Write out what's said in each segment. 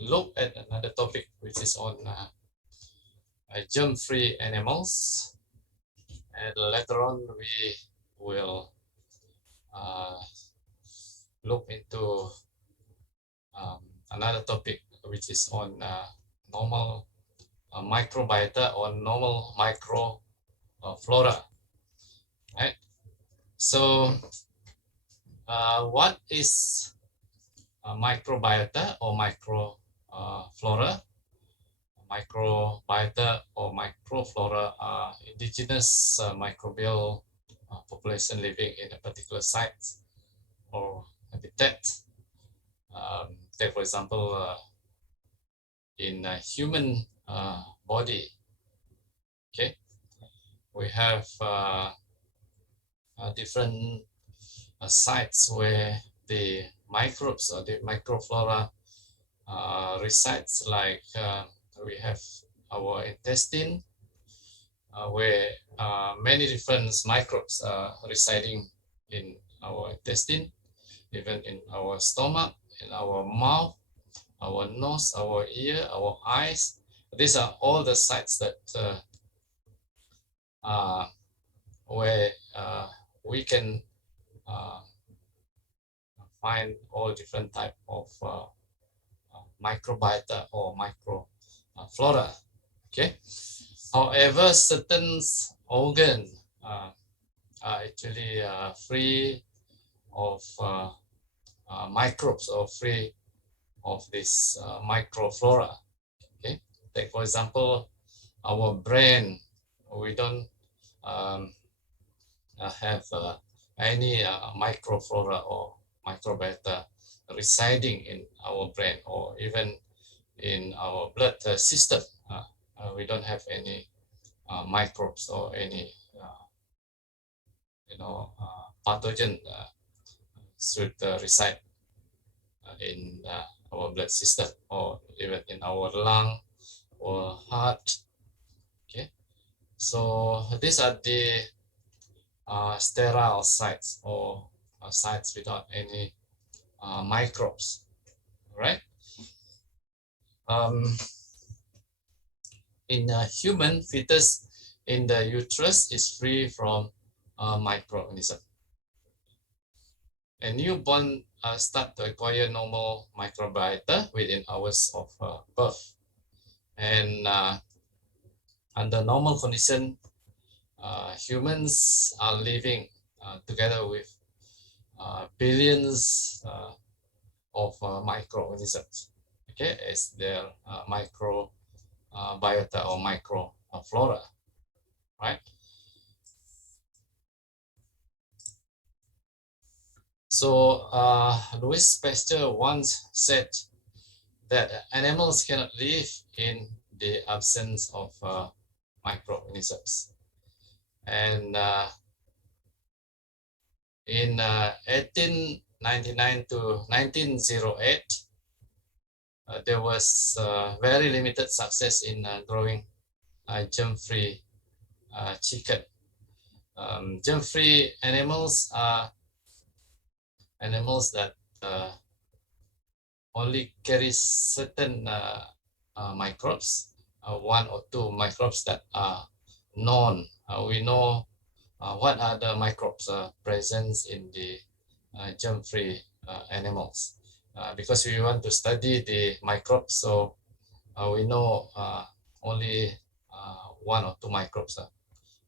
look at another topic which is on germ-free animals, and later on we will look into um, another topic which is on normal microbiota or normal micro flora. Right. So, what is microbiota or micro flora? Microbiota or microflora are indigenous microbial population living in a particular site or habitat. Take for example, in a human body, okay, we have different sites where the microbes or the microflora resides, like we have our intestine, where many different microbes are residing in our intestine, even in our stomach, in our mouth, our nose, our ear, our eyes. These are all the sites that where we can find all different type of microbiota or microflora. Okay. However, certain organs are actually free of microbes or free of this microflora. Okay. Take for example, our brain. We don't have any microflora or microbiota residing in our brain or even in our blood system. We don't have any microbes or any pathogen should reside in our blood system or even in our lung or heart. Okay, so these are the sterile sites or sites without any microbes, right? In a human, fetus in the uterus is free from microorganisms. A newborn start to acquire normal microbiota within hours of birth. And under normal condition, humans are living together with billions of microorganisms, okay, as their microbiota or microflora, right? So Louis Pasteur once said that animals cannot live in the absence of microorganisms. And in 1899 to 1908, there was very limited success in growing germ-free chicken. Germ-free animals are animals that only carry certain microbes, one or two microbes that are known. We know what are the microbes present in the germ-free animals. Because we want to study the microbes, so we know only one or two microbes are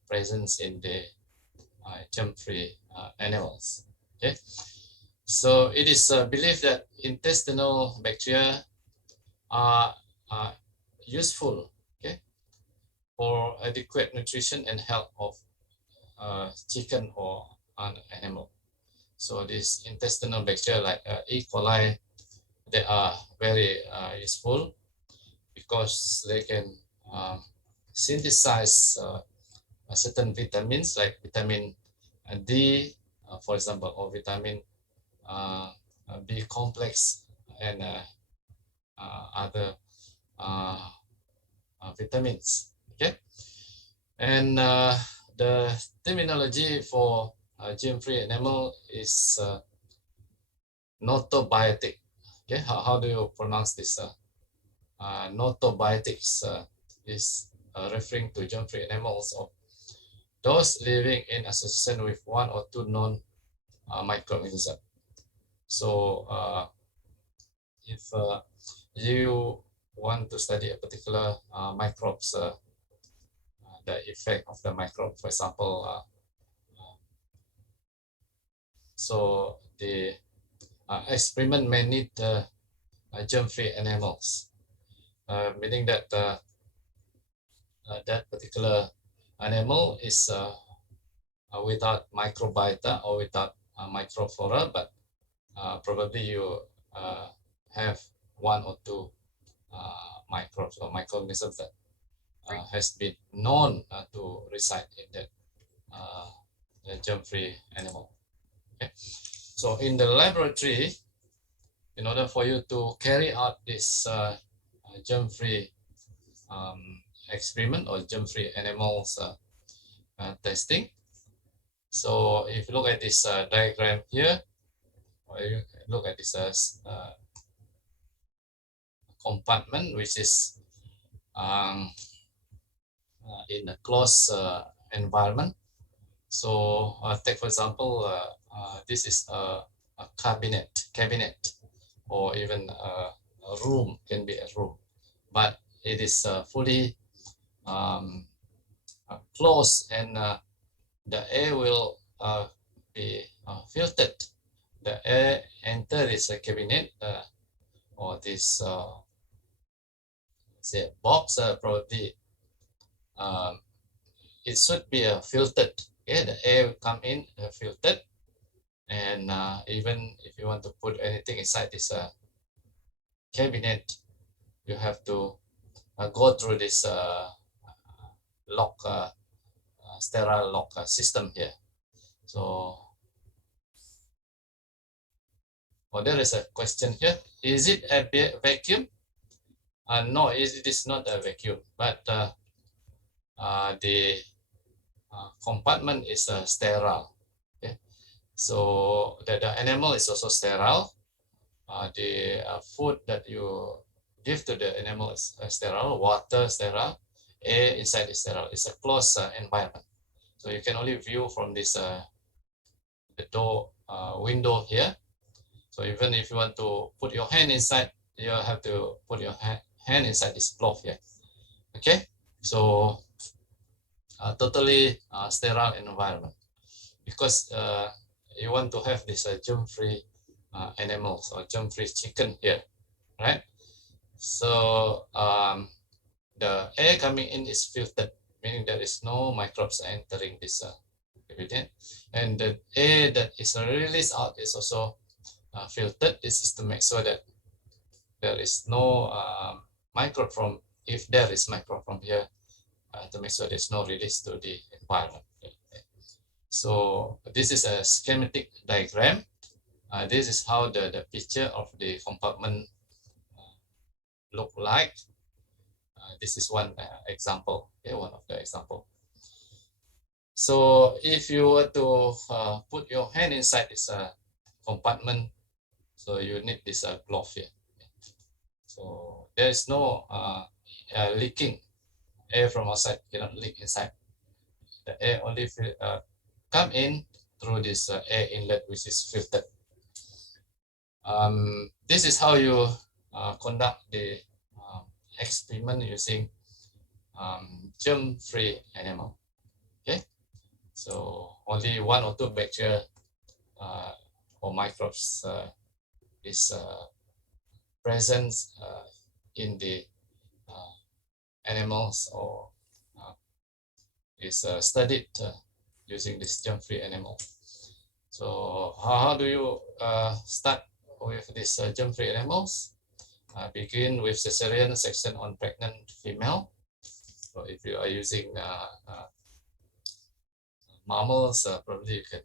present in the germ-free animals. Okay, so it is believed that intestinal bacteria are useful, okay, for adequate nutrition and health of chicken or an animal. So these intestinal bacteria like E. coli, they are very useful because they can synthesize certain vitamins like vitamin D, for example, or vitamin B complex and other vitamins. Okay, and the terminology for germ-free animal is notobiotic. Okay, how do you pronounce this? notobiotics is referring to germ-free animals or those living in association with one or two known microorganisms. So if you want to study a particular microbes, the effect of the microbe, for example, so the experiment may need germ-free animals, meaning that that particular animal is without microbiota or without microflora, but probably you have one or two microbes or microorganisms that has been known to reside in that germ-free animal. Okay. So in the laboratory, in order for you to carry out this germ-free experiment or germ-free animals testing, so if you look at this diagram here, or you look at this compartment, which is in a closed environment. So take for example, this is a cabinet, or even a room, can be a room, but it is fully closed, and the air will be filtered. The air enter this cabinet or this say box, probably it should be filtered. Okay, the air will come in filtered, and even if you want to put anything inside this cabinet, you have to go through this lock, sterile lock system here. So, there is a question here. Is it a vacuum? No, it is not a vacuum, but the compartment is sterile. Okay? So the animal is also sterile. The food that you give to the animal is sterile, water sterile, air inside is sterile. It's a closed environment. So you can only view from this the door window here. So even if you want to put your hand inside, you have to put your hand inside this glove here. Okay, so totally sterile environment, because you want to have this germ-free animals or germ-free chicken here, right? So the air coming in is filtered, meaning there is no microbes entering this ingredient, and the air that is released out is also filtered. This is to make sure that there is no microbe from, if there is microbe from here, to make sure there's no release to the environment. So this is a schematic diagram. This is how the picture of the compartment look like. This is one example, okay, one of the example. So if you were to put your hand inside this compartment, so you need this glove here. So there is no leaking. Air from outside cannot leak inside. The air only come in through this air inlet, which is filtered. This is how you conduct the experiment using germ-free animal. Okay, so only one or two bacteria or microbes is present in the animals, or is studied using this germ-free animal. So how do you start with these germ-free animals? Begin with cesarean section on pregnant female. So if you are using mammals, probably you can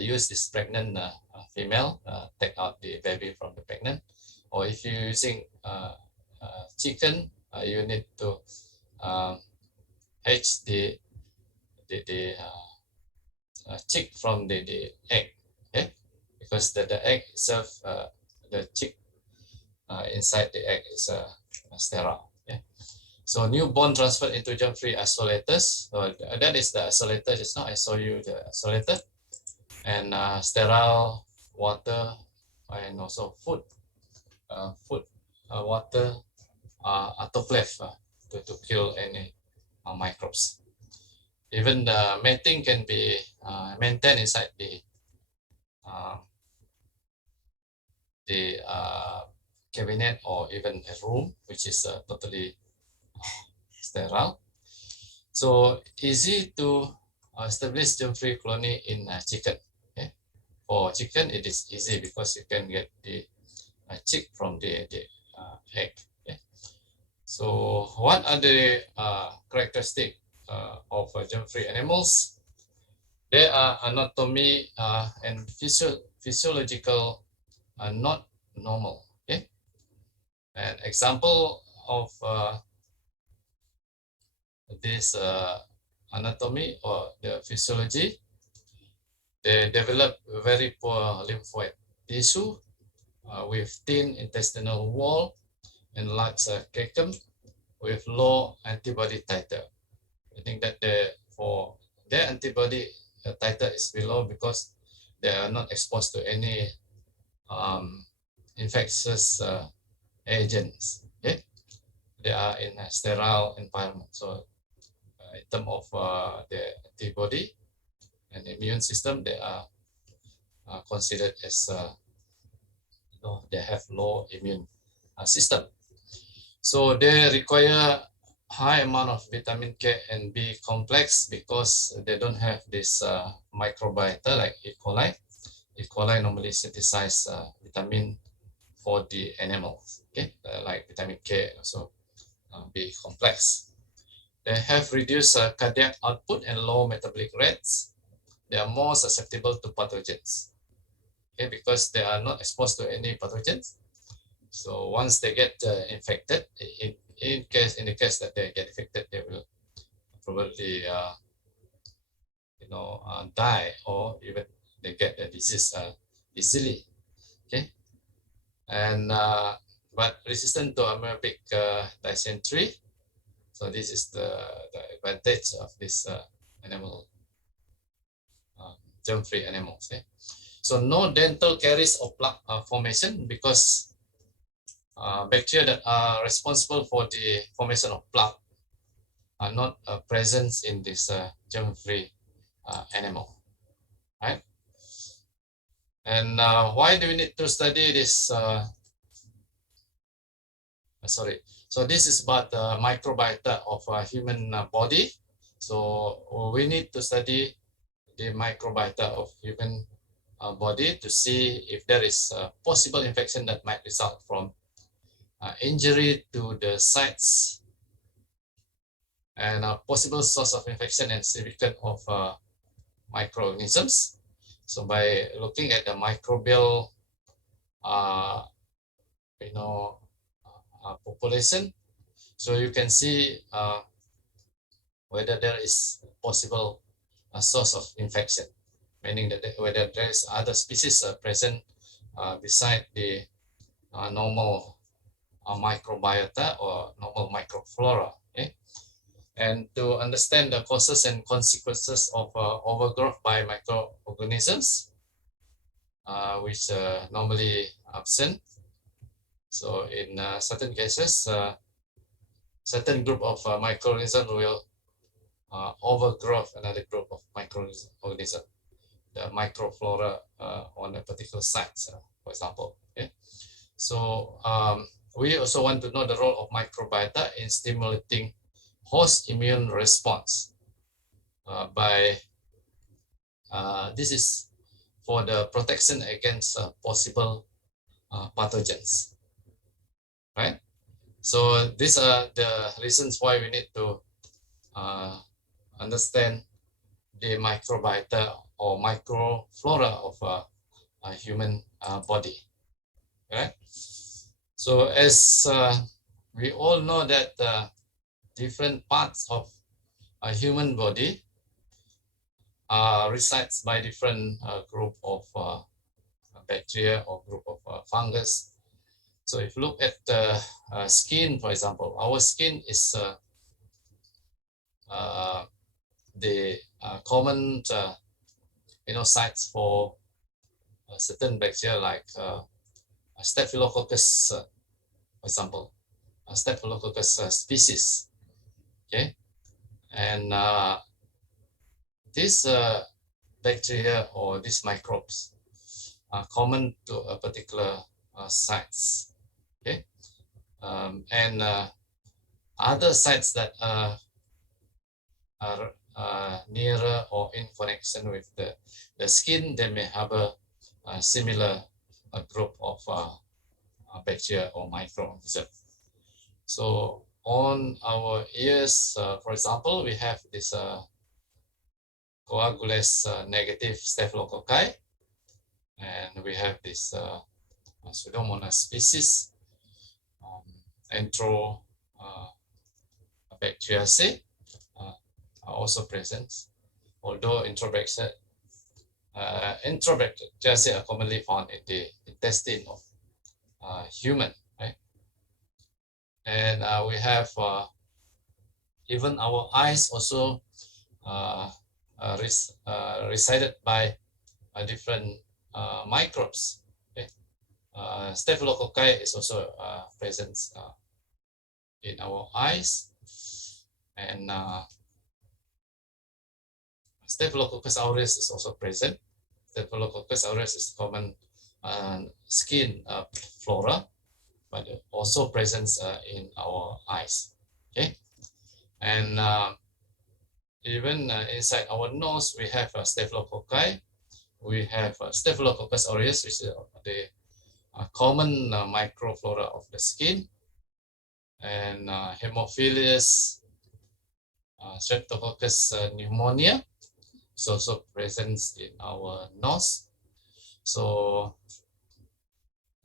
use this pregnant female, take out the baby from the pregnant. Or if you're using chicken, you need to hatch the chick from the egg, okay? Because the egg itself, the chick inside the egg is sterile. Yeah. So new bond transferred into germ-free isolators. So that is the isolator just now. I show you the isolator, and sterile water and also food water autoclave to kill any microbes. Even the mating can be maintained inside uh, the cabinet or even a room which is totally sterile. So easy to establish germ-free colony in chicken. Okay? For chicken, it is easy because you can get the chick from the egg. Okay? So what are the characteristics of germ-free animals? They are anatomy and physiological not normal. Okay? An example of this anatomy or the physiology, they develop very poor lymphoid tissue with thin intestinal wall and large cecum with low antibody titer. I think that for their antibody titer is below because they are not exposed to any infectious agents. Okay? They are in a sterile environment. So in terms of the antibody and immune system, they are considered as they have low immune system. So they require high amount of vitamin K and B complex because they don't have this microbiota like E. coli. E. coli normally synthesize vitamin for the animals, okay, like vitamin K and also B complex. They have reduced cardiac output and low metabolic rates. They are more susceptible to pathogens, okay, because they are not exposed to any pathogens. So once they get infected, in the case that they get infected, they will probably die or even they get the disease easily. Okay, and but resistant to amoebic dysentery. So this is the advantage of this animal, germ-free animals. Okay? So no dental caries or plaque formation because bacteria that are responsible for the formation of plaque are not present in this germ-free animal, right? And why do we need to study this? Sorry. So this is about the microbiota of a human body. So we need to study the microbiota of human body to see if there is a possible infection that might result from injury to the sites and a possible source of infection and significance of microorganisms. So by looking at the microbial, population, so you can see whether there is possible source of infection, meaning that whether there is other species present beside the normal microbiota or normal microflora. Okay? And to understand the causes and consequences of overgrowth by microorganisms, which normally absent. So in certain cases, certain group of microorganisms will overgrow another group of microorganisms, the microflora on a particular site, for example. Okay? So we also want to know the role of microbiota in stimulating host immune response by this is for the protection against possible pathogens, right? So these are the reasons why we need to understand the microbiota or microflora of a human body, right? So as we all know that different parts of a human body resides by different group of bacteria or group of fungus. So if you look at the skin, for example, our skin is the common sites for certain bacteria like Staphylococcus, for example, Staphylococcus species. Okay, and these bacteria or these microbes are common to a particular sites. Okay, and other sites that are nearer or in connection with the skin, they may have a similar group of bacteria or microorganisms. So on our ears, for example, we have this coagulase negative staphylococci, and we have this Pseudomonas species, Enterobacteriaceae are also present, although Enterobacteriaceae are commonly found in the intestine of human, right? And we have even our eyes also resided by different microbes. Okay? Staphylococci is also present in our eyes, and Staphylococcus aureus is also present. Staphylococcus aureus is common skin flora, but also present in our eyes. Okay, and even inside our nose, we have staphylococci. We have Staphylococcus aureus, which is the common microflora of the skin, and Haemophilus Streptococcus pneumonia is also present in our nose. So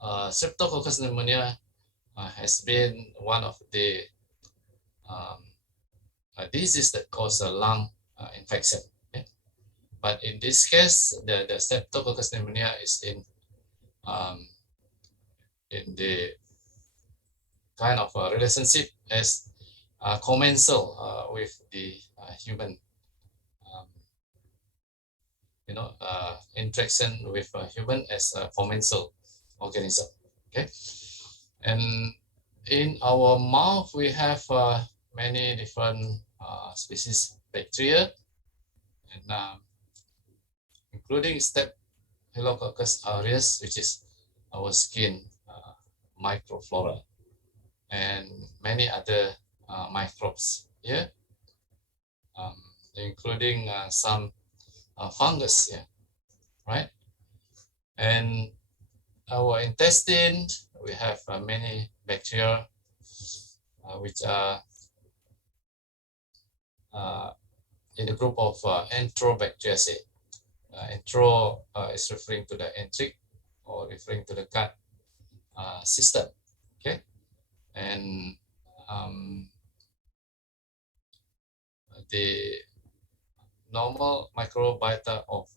Streptococcus pneumonia has been one of the diseases that cause a lung infection. Okay? But in this case, the Streptococcus pneumonia is in the kind of a relationship as commensal with the human interaction with human as a commensal organism. Okay, and in our mouth we have many different species bacteria, and including Staphylococcus aureus, which is our skin microflora, and many other microbes here, including some fungus here, right? And our intestine, we have many bacteria which are in the group of Enterobacteriaceae. Entero is referring to the enteric or referring to the gut system. Okay, and the normal microbiota of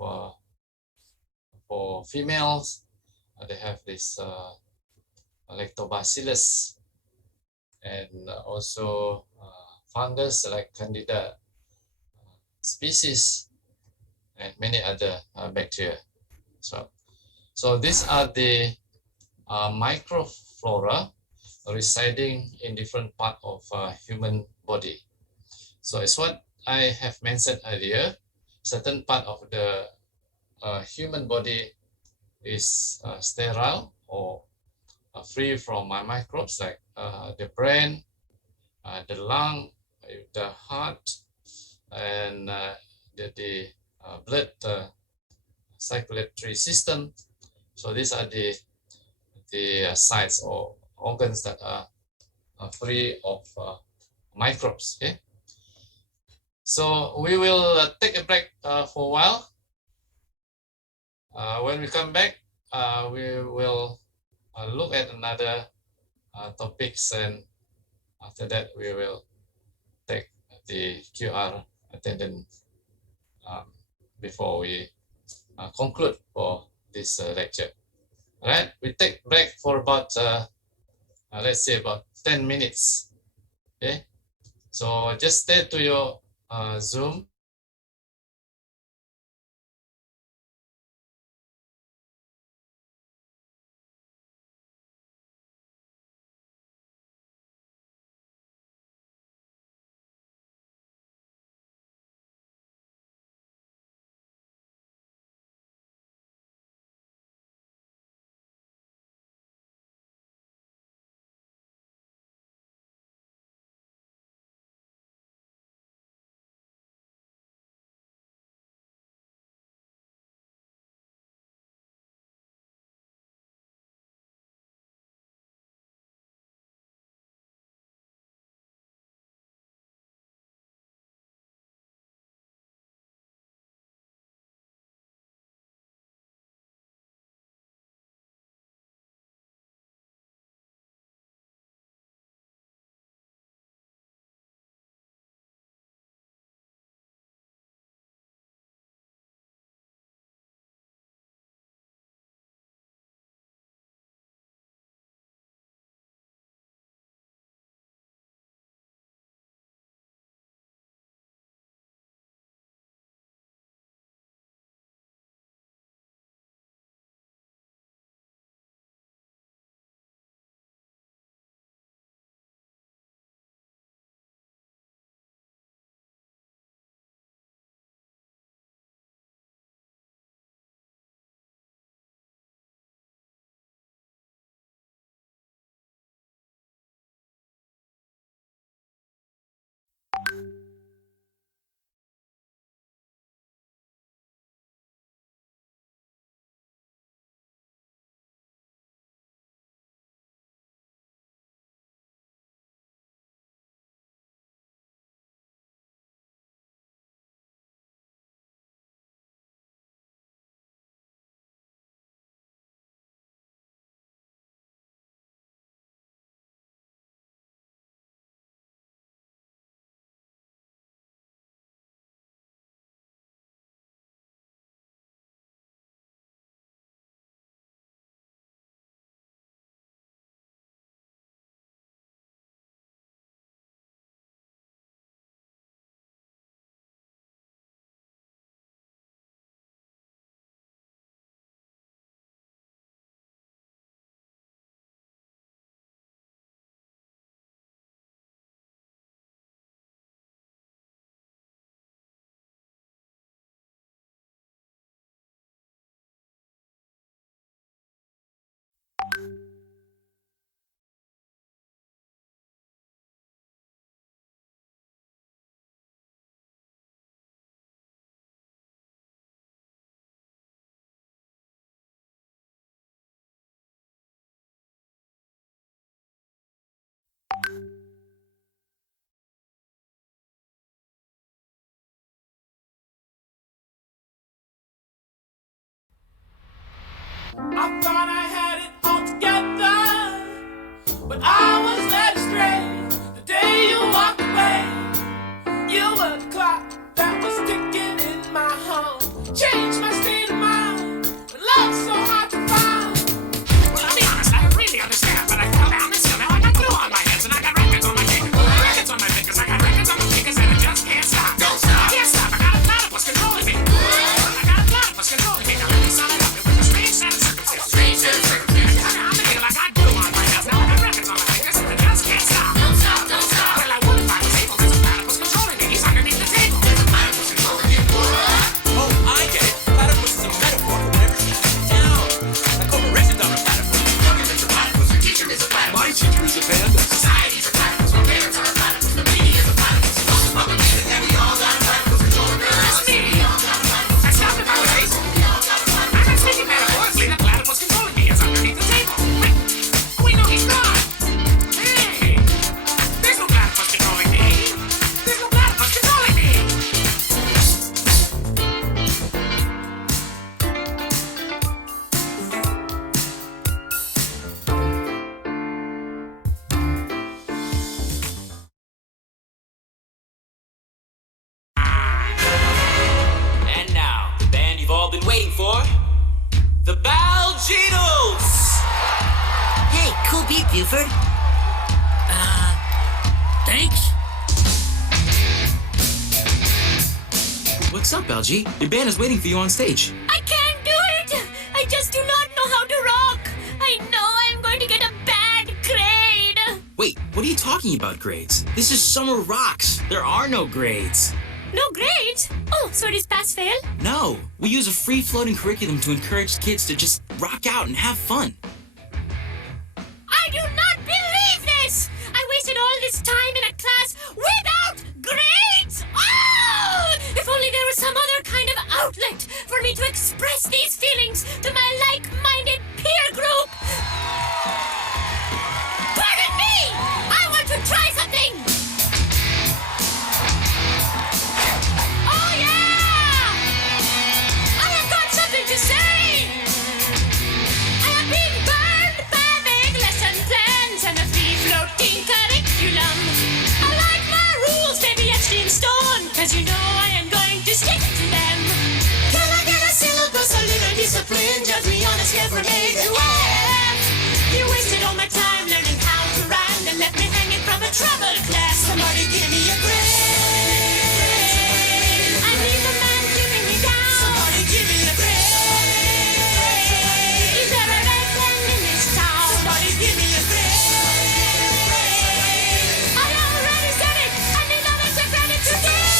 for females, they have this lactobacillus, and also fungus like Candida species, and many other bacteria. So these are the microflora residing in different part of human body. So as what I have mentioned earlier, certain part of the human body is sterile or free from microbes, like the brain, the lung, the heart, and the blood circulatory system. So these are the sites or organs that are free of microbes. Okay, so we will take a break for a while. When we come back, we will look at another topics, and after that we will take the QR attendance before we conclude for this lecture. All right, we take break for about let's say about 10 minutes. Okay, so just stay to your Zoom. I thought I had it all together, but I was led astray the day you walked away. You were the clock that was ticking in my home. Changed my state of mind. When love's so hard to find. Well, I'll be honest, I don't really understand, but I fell down this hill. Now I got glue on my hands and I got records on my fingers. Records on my fingers, I got records on my fingers, and I just can't stop. Don't stop. I can't stop. I got a platypus controlling me. I got a platypus controlling me. Now let me sum it up. It was a strange set of circumstances. Strange set of circumstances. I'm the deal. I got glue on my hands. Now I got records on my fingers, and I just can't stop. Don't stop, don't stop. Well, I would if I was able. There's a platypus controlling me. He's underneath the table. There's a platypus controlling you. Oh, I get it. Platypus is a metaphor for whatever keeps you down. Like corporations are a platypus. Government's a platypus. Your teacher is a platypus. My teacher is a panda. Society's a platypus. My parents are a platypus. The media's a platypus. Most of public meetings, and we all got a platypus controlling us. That's me. We all got a platypus. I stopped if I was able. We all got a platypus. I'm not speaking metaphorically. The platypus controlling me is underneath the table. Wait, no, he's gone. Hey, there's no platypus controlling me. There's no platypus controlling me. And now, the band you've all been waiting for, the Balginos! Hey, cool beat, Buford. Belgie. Your band is waiting for you on stage. I can't do it! I just do not know how to rock! I know I'm going to get a bad grade! Wait, what are you talking about, grades? This is Summer Rocks. There are no grades. No grades? Oh, so it is pass-fail? No, we use a free-floating curriculum to encourage kids to just rock out and have fun. I do not believe this! I wasted all this time in a class without grades! Oh! If only there was some other kind of outlet for me to express these feelings to my like-minded peer group! Pardon me! I want to try something! Oh yeah! I have got something to say! I have been burned by vague lesson plans and a free-floating curriculum. I like my rules to be etched in stone, cause you know I am going to stick to them. Can I get a syllabus, a little discipline? Just be honest, never made you laugh. You wasted all my time learning how to rhyme and left me hanging from a troubled class. Somebody give me a grade. I need the man giving me down. Somebody give me a grade. Is there a red pen in this town? Somebody give me a grade. I already said it. I need others to credit today.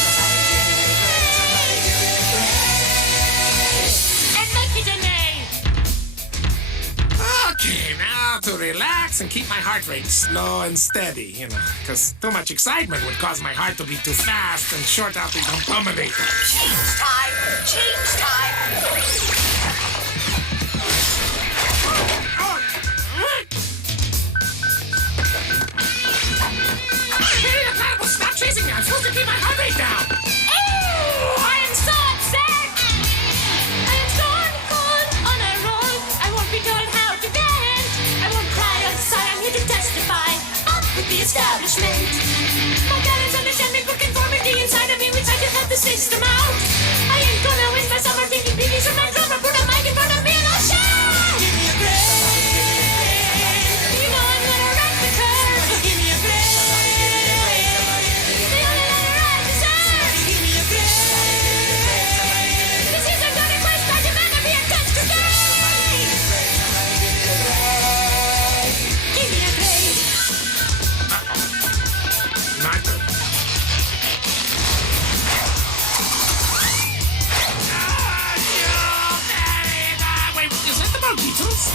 And make it an A. Okay, now to relax and keep my heart rate slow and steady, because too much excitement would cause my heart to beat too fast and short out the pulmonator. Change time. Change time. Hey, the platypus, stop chasing me! I'm supposed to keep my heart rate down! Oh, I am so upset. I am so cold on a roll. I won't be told how to dance. I won't cry or sigh. I'm here to testify. Up with the establishment. My parents understand me for conformity inside of me. We try to help the system out. I ain't gonna waste my summer thinking BBs from my drummer. Put a mic in front of me and I'll shout. Give me a grade. You know I'm gonna rock the curve. Give me a grade. The only letter I deserve. Give me a grade. This isn't gonna quest. I demand to be a touch today. Give me a grade. Not good. Wait, is that the Beatles?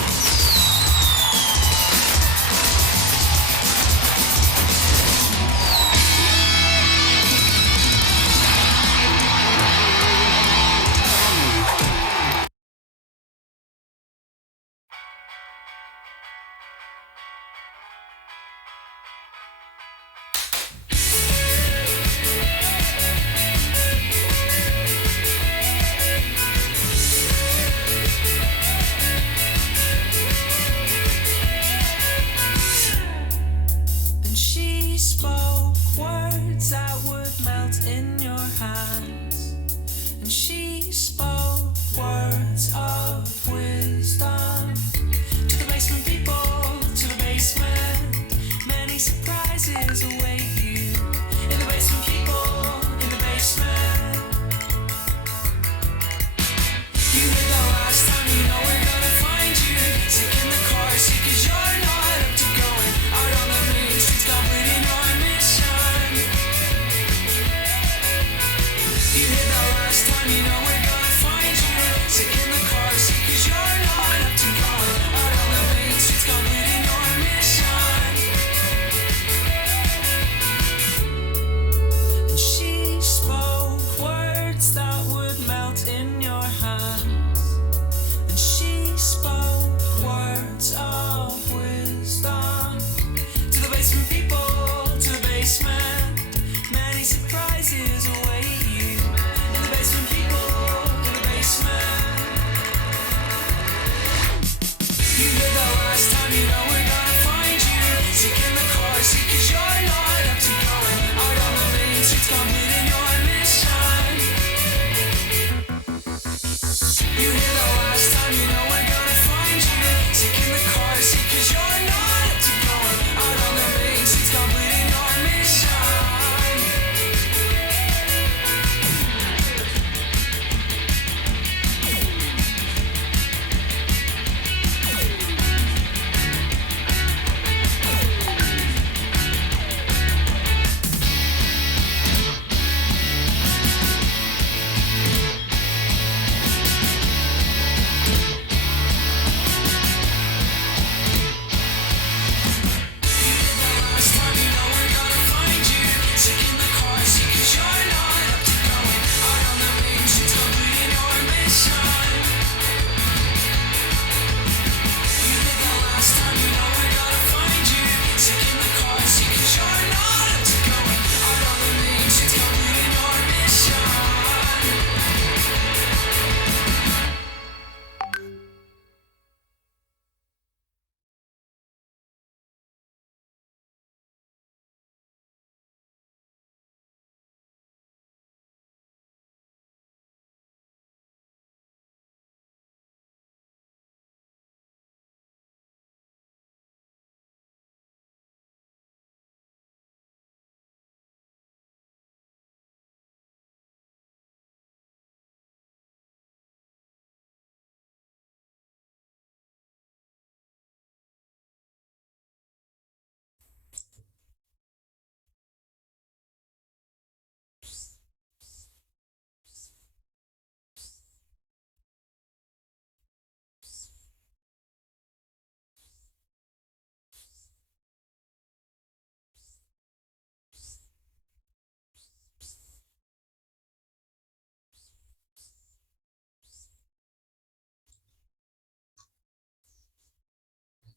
And she spoke words that would melt in your hands. And she spoke words of wisdom to the basement people, to the basement. Many surprises await you in the basement, people, in the basement. You heard the last time, you know we're gonna find you sick in the car seat 'cause you're not up to going out on the main streets completing your mission. You heard the last time, you know we're gonna find you sick in the car seat 'cause you're not up to going out on the main streets completing your mission.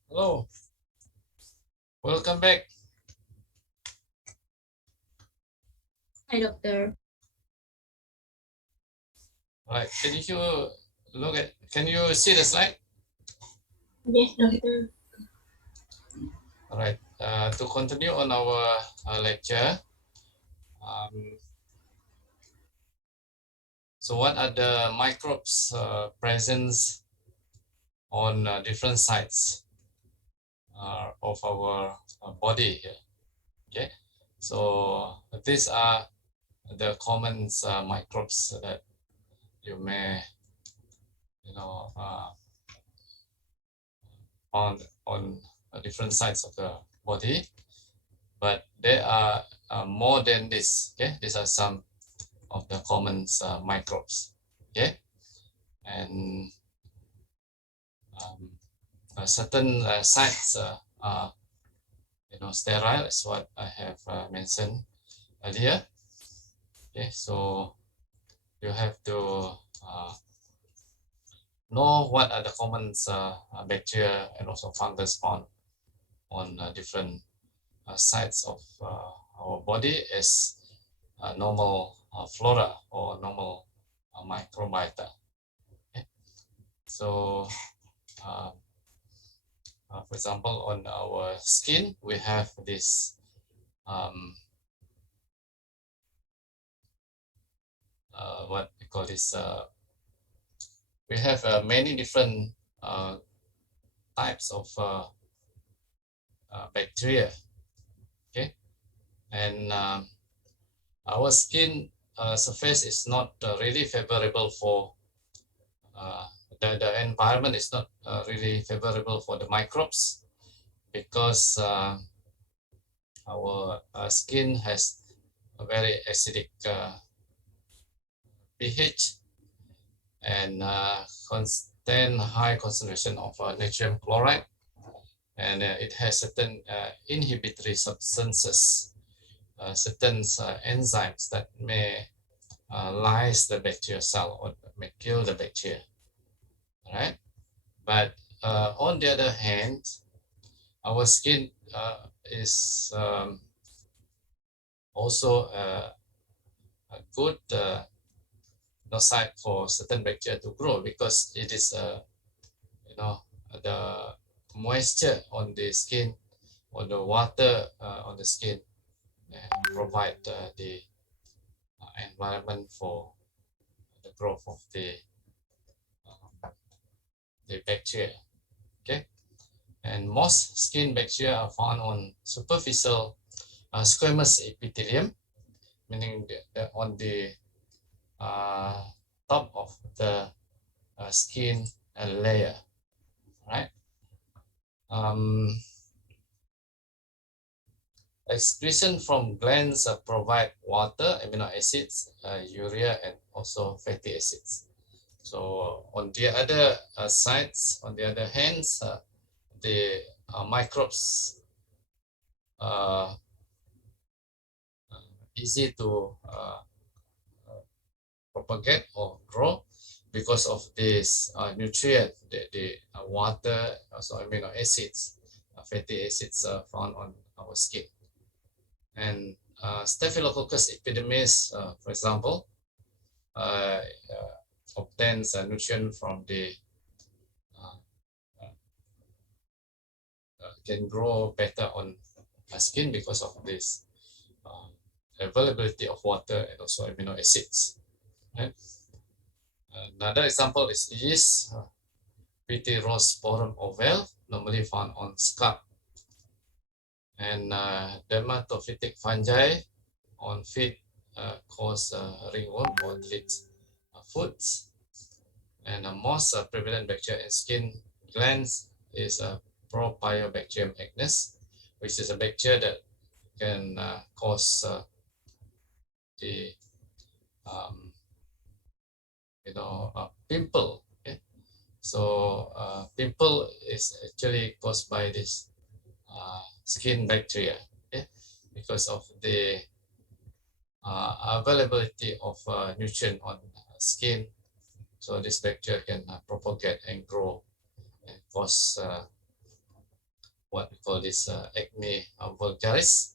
Hello, welcome back. Hi, doctor. Right, can you look at, can you see the slide? Yes, doctor. All right, to continue on our lecture, so what are the microbes present on different sites of our body here? Okay, so these are the common microbes that you may, found on different sides of the body, but there are more than this. Okay, these are some of the common microbes. Okay, and certain sites are sterile, is what I have mentioned earlier. Okay, so you have to know what are the common bacteria and also fungus found on different sites of our body as normal flora or normal microbiota. Okay? So, for example, on our skin, we have this what we call this. We have many different types of bacteria. Okay, and our skin surface is not really favorable for the environment is not really favorable for the microbes because our skin has a very acidic pH and constant high concentration of natrium chloride, and it has certain inhibitory substances, certain enzymes that may lyse the bacterial cell or may kill the bacteria. All right, but on the other hand, our skin is also a good site for certain bacteria to grow because it is the moisture on the skin or the water on the skin provide the environment for the growth of the bacteria. Okay, and most skin bacteria are found on superficial squamous epithelium, meaning on the top of the skin layer, right? Excretion from glands provide water, amino acids, urea, and also fatty acids. So on the other sides, on the other hands, the microbes are easy to propagate or grow because of this nutrient, the water, also amino acids, fatty acids found on our skin. And Staphylococcus epidermis, for example, obtains nutrient from the can grow better on skin because of this availability of water and also amino acids. Right? Another example is yeast, Pityrosporum ovale, normally found on scalp, and dermatophytic fungi on feet cause ringworm or delayed foods. And the most prevalent bacteria in skin glands is Propionibacterium acnes, which is a bacteria that can cause the pimple. Okay? So pimple is actually caused by this skin bacteria, okay? Because of the availability of nutrient on skin. So this bacteria can propagate and grow and cause what we call this acne vulgaris.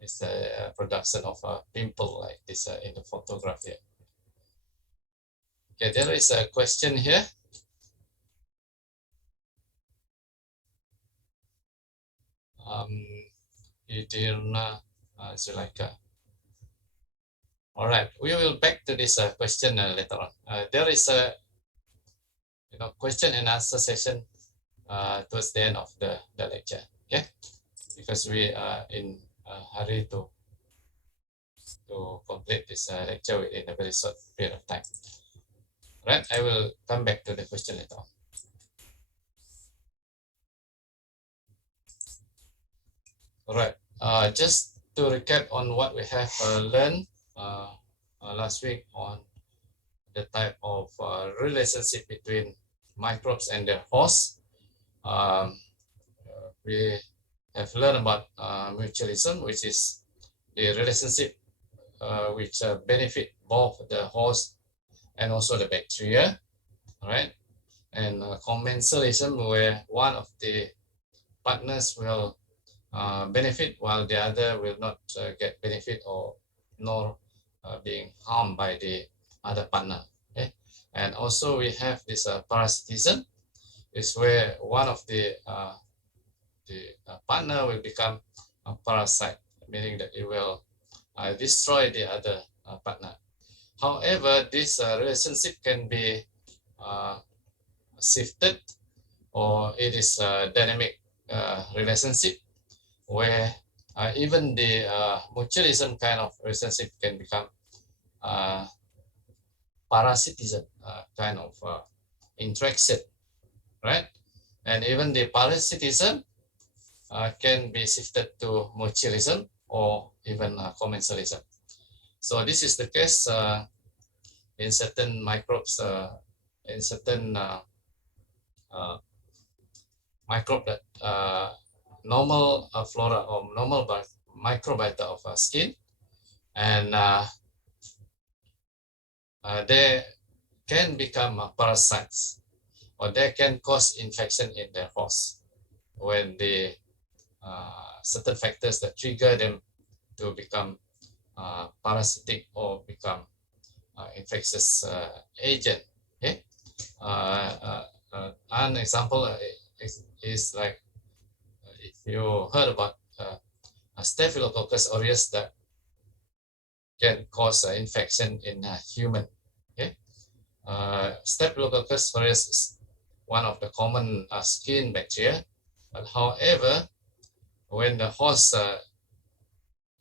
It's a production of a pimple like this in the photograph here. Okay, there is a question here. Idirna Zulika. All right, we will back to this question later on. There is a question and answer session towards the end of the lecture. Okay, because we are in a hurry to complete this lecture within a very short period of time. All right, I will come back to the question later on. All right, just to recap on what we have learned last week on the type of relationship between microbes and their host. We have learned about mutualism, which is the relationship which benefit both the host and also the bacteria, right? And commensalism, where one of the partners will benefit while the other will not get benefit or nor being harmed by the other partner. Okay? And also we have this parasitism, is where one of the partner will become a parasite, meaning that it will destroy the other partner. However, this relationship can be shifted, or it is a dynamic relationship where even the mutualism kind of relationship can become parasitism kind of interaction, right? And even the parasitism can be shifted to mutualism or even commensalism. So this is the case in certain microbes, in certain microbe that normal flora or normal microbiota of skin, and they can become parasites, or they can cause infection in their host when the certain factors that trigger them to become parasitic or become infectious agent. Okay, an example is like if you heard about a Staphylococcus aureus that can cause infection in a human. Okay, Staphylococcus aureus is one of the common skin bacteria, but however, when the host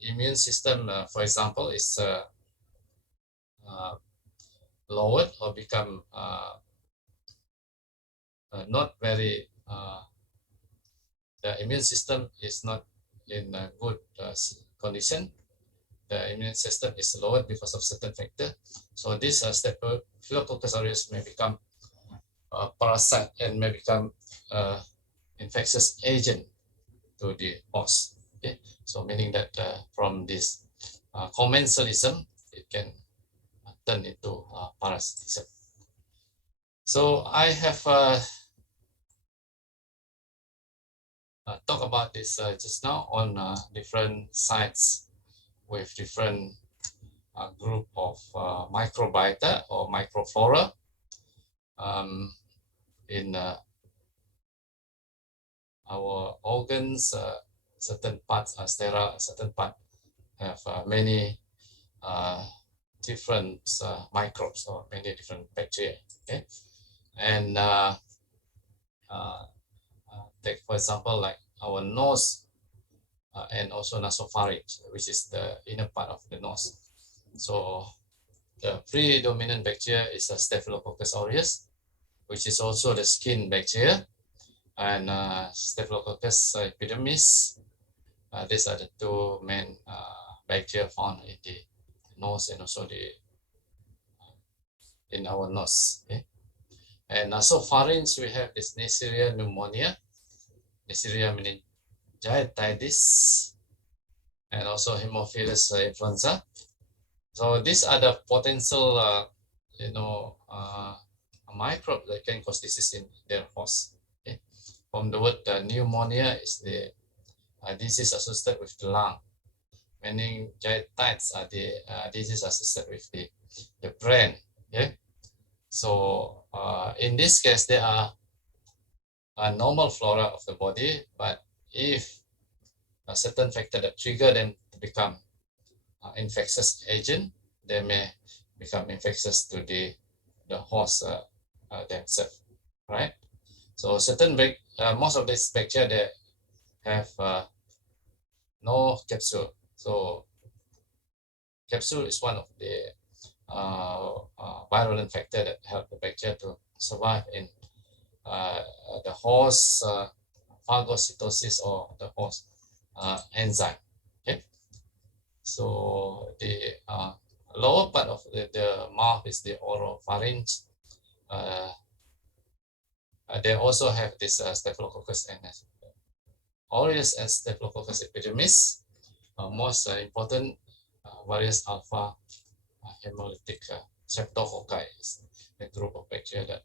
immune system, for example, is lowered or become not very, the immune system is not in a good condition, the immune system is lowered because of certain factor. So this Staphylococcus aureus may become a parasite and may become infectious agent to the host. Okay, so meaning that from this commensalism, it can turn into parasitism. So I have talked about this just now on different sites with different group of microbiota or microflora in our organs. Certain parts are sterile, certain parts have many different microbes or many different bacteria. Okay, and take for example like our nose and also nasopharynx, which is the inner part of the nose. So the predominant bacteria is a Staphylococcus aureus, which is also the skin bacteria, and Staphylococcus epidermis. These are the two main bacteria found in the nose and also in our nose. Okay? And nasopharynx, we have this Neisseria pneumonia, Neisseria meningitis, and also Haemophilus influenza. So these are the potential, microbes that can cause disease in their host. Okay? from the word pneumonia is the disease associated with the lung. Meningitis are the disease associated with the brain. Okay, so in this case, they are a normal flora of the body, but if a certain factor that trigger them to become infectious agent, they may become infectious to the host themselves, right? So certain most of these bacteria they have no capsule. So capsule is one of the virulent factor that help the bacteria to survive in the host phagocytosis or the host enzyme. Okay, so the lower part of the mouth is the oropharynx. They also have this Staphylococcus aureus and Staphylococcus epidermis. Most important various alpha hemolytic streptococci is the group of bacteria that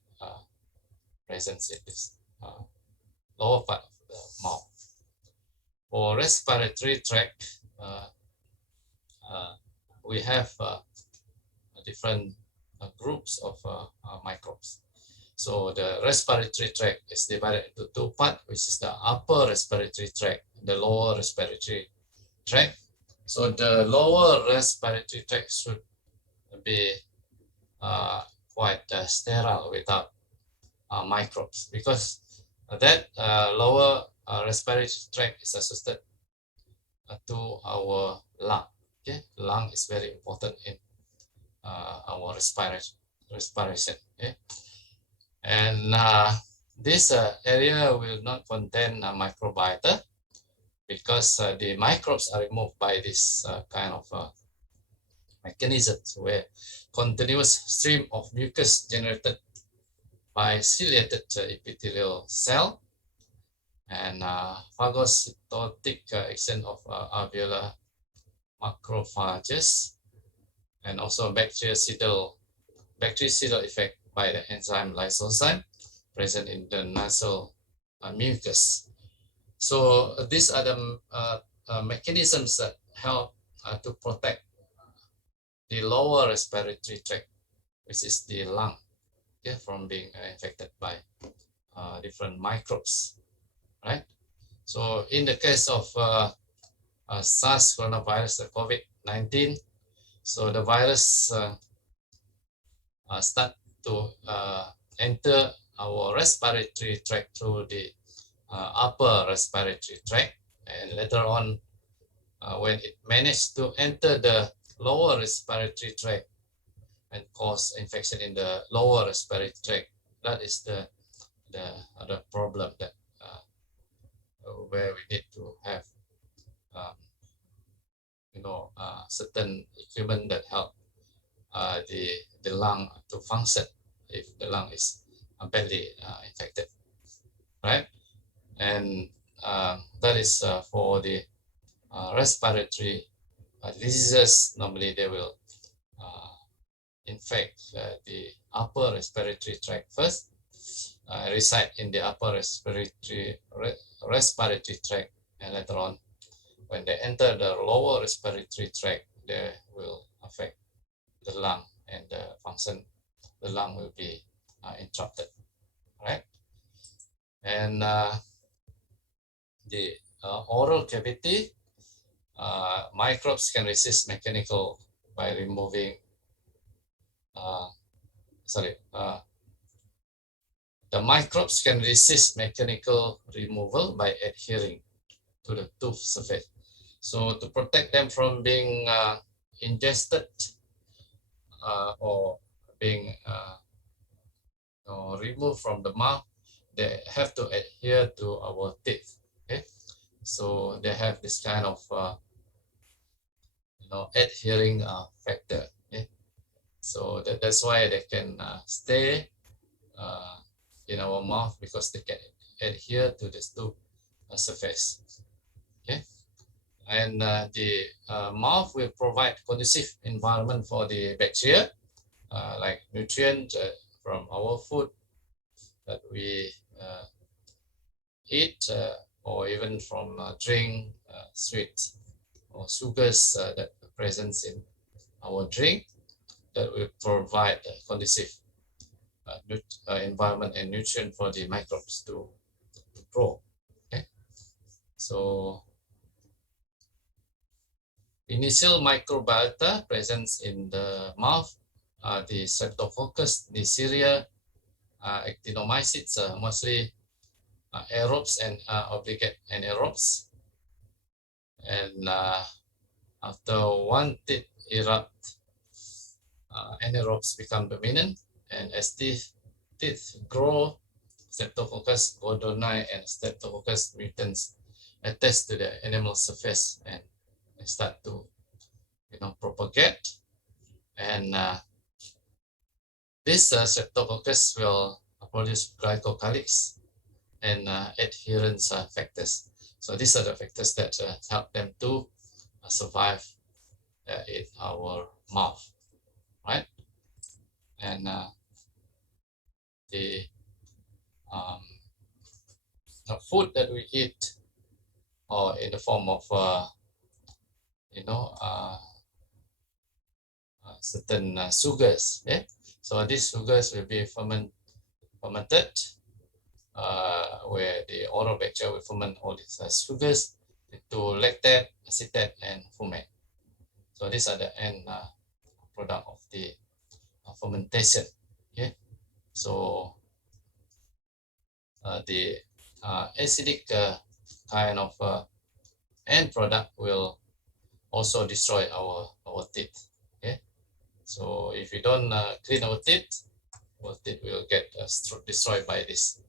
present in this lower part of the mouth. For respiratory tract, we have different groups of microbes. So the respiratory tract is divided into two parts, which is the upper respiratory tract, the lower respiratory tract. So the lower respiratory tract should be quite sterile without microbes, because that lower respiratory tract is associated to our lung. Okay, lung is very important in our respiration. Okay, and this area will not contain microbiota, because the microbes are removed by this kind of mechanisms where continuous stream of mucus generated by ciliated epithelial cell and phagocytotic action of alveolar macrophages, and also bactericidal effect by the enzyme lysozyme present in the nasal mucus. So these are the mechanisms that help to protect the lower respiratory tract, which is the lung, okay, from being infected by different microbes, right? So in the case of SARS coronavirus, COVID-19, so the virus start to enter our respiratory tract through the upper respiratory tract, and later on when it managed to enter the lower respiratory tract and cause infection in the lower respiratory tract, that is the problem that where we need to have certain equipment that help the lung to function if the lung is badly infected, right? And that is for the respiratory diseases. Normally they will infect the upper respiratory tract first, reside in the upper respiratory tract, and later on when they enter the lower respiratory tract, they will affect the lung, and the lung will be interrupted, right? And the oral cavity, microbes can resist mechanical by removing the microbes can resist mechanical removal by adhering to the tooth surface. So to protect them from being ingested or being removed from the mouth, they have to adhere to our teeth. Okay, so they have this kind of adhering factor. Okay, so that's why they can stay in our mouth, because they can adhere to this tooth surface. Okay, and the mouth will provide conducive environment for the bacteria, like nutrients from our food that we eat or even from drink sweet or sugars that are present in our drink that will provide a conducive environment and nutrient for the microbes to grow. Okay, so initial microbiota presence in the mouth are the Streptococcus, Neisseria, actinomycetes, mostly aerobes and obligate anaerobes. And after one teeth erupt, anaerobes become dominant, and as teeth grow, Streptococcus gordoni and Streptococcus mutans attach to the animal surface and start to propagate. And this Streptococcus will produce glycocalyx and adherence factors. So these are the factors that help them to survive in our mouth, right? And the food that we eat, or in the form of certain sugars. Yeah? So these sugars will be fermented, where the oral bacteria will ferment all these sugars into lactate, acetate, and fumate. So these are the end product of the fermentation. Okay, so the acidic kind of end product will also destroy our teeth. Okay, so if we don't clean our teeth will get destroyed by this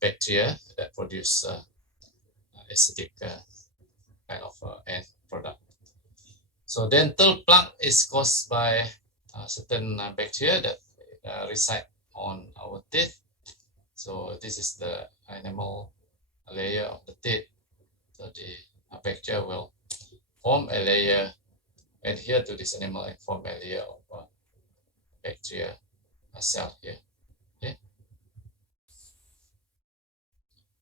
bacteria that produce acidic kind of end product. So dental plaque is caused by certain bacteria that reside on our teeth. So this is the enamel layer of the teeth. So the bacteria will form a layer, adhere to this enamel and form a layer of bacteria cell here. Okay.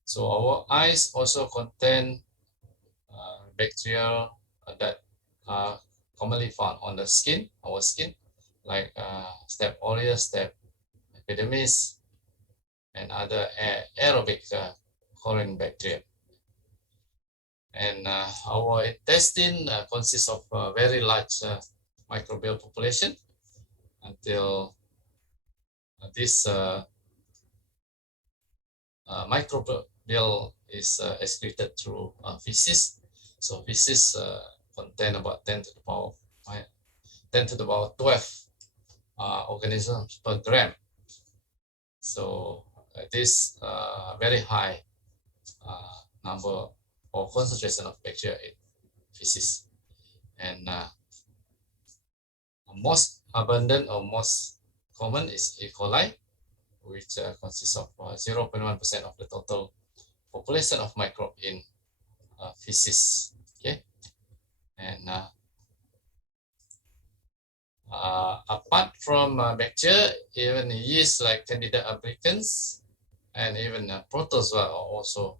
So our eyes also contain bacteria that are commonly found on the skin, our skin, like Staph aureus, Staph epidermis, and other aerobic colon bacteria. And our intestine consists of a very large microbial population until this microbial is excreted through feces. So feces contain about 10 to the power 12 organisms per gram. So this very high number or concentration of bacteria in feces. And most abundant or most common is E. coli, which consists of 0.1% of the total population of microbe in feces. Okay, and apart from bacteria, even yeast like Candida albicans and even protozoa are also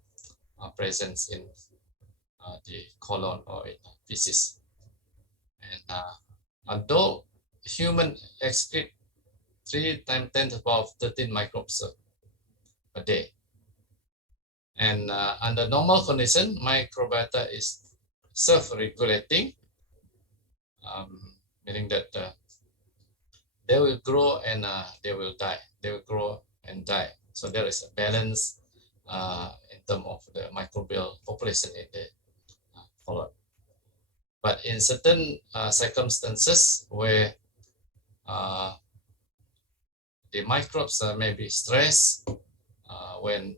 present in the colon or in feces. And although human excrete 3 times 10 to the power 13 microbes a day, and under normal condition, microbiota is self-regulating, meaning that they will grow and they will die. They will grow and die. So there is a balance in terms of the microbial population in the colon. But in certain circumstances where the microbes may be stressed when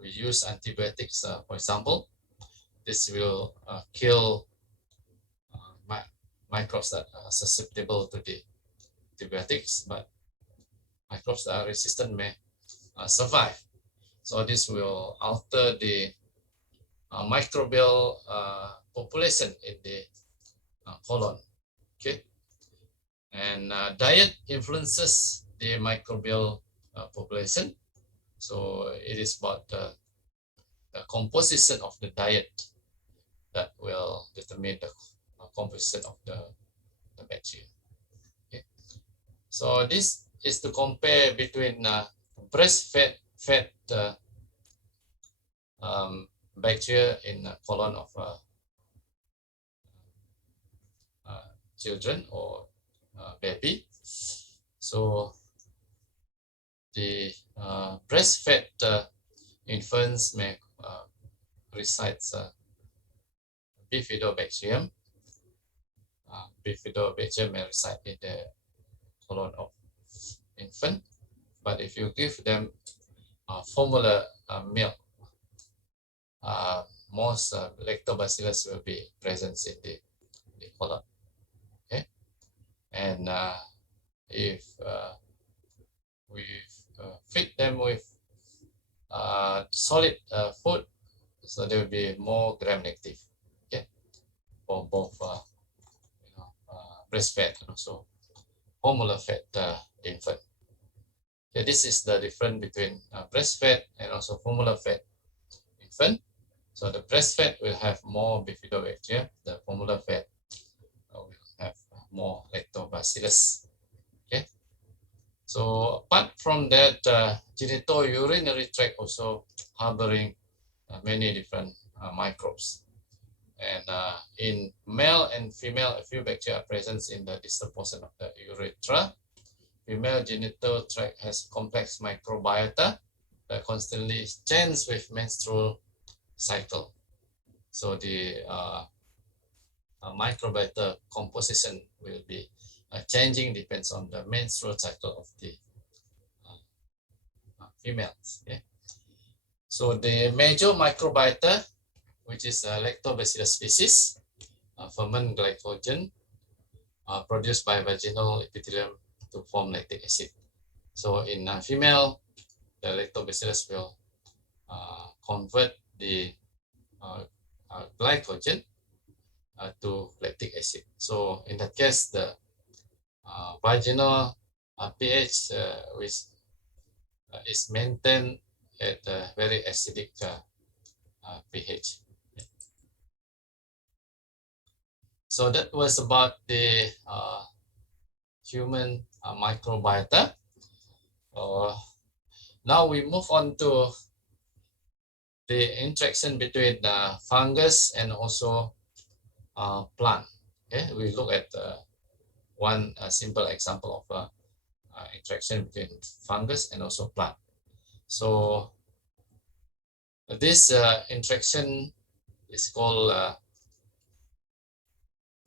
we use antibiotics, for example, this will kill microbes that are susceptible to the antibiotics, but microbes that are resistant may survive. So this will alter the microbial population in the colon. Okay, and diet influences the microbial population. So it is about the composition of the diet that will determine the composition of the bacteria. Okay. So this is to compare between breastfed bacteria in the colon of children or baby. So the breastfed infants may resides bifidobacterium. Bifidobacterium may reside in the colon of infant, but if you give them formula milk, most lactobacillus will be present in the colon. Okay, and if we feed them with solid food, so they will be more gram-negative. Okay, for both breastfed and also formula-fed infant. Okay, this is the difference between breastfed and also formula-fed infant. So the breastfed will have more bifidobacteria. The formula-fed will have more lactobacillus. Okay. So apart from that, genitourinary tract also harboring many different microbes. And in male and female, a few bacteria are present in the distal portion of the urethra. Female genital tract has complex microbiota that constantly changes with menstrual cycle. So the microbiota composition will be changing, depends on the menstrual cycle of the females. Okay? So the major microbiota, which is lactobacillus species, ferment glycogen produced by vaginal epithelium to form lactic acid. So in female, the lactobacillus will convert the glycogen to lactic acid. So in that case, the vaginal pH which is maintained at a very acidic pH. So that was about the human microbiota. Now we move on to the interaction between fungus and also plant. Okay, we look at one simple example of interaction between fungus and also plant. So this interaction is called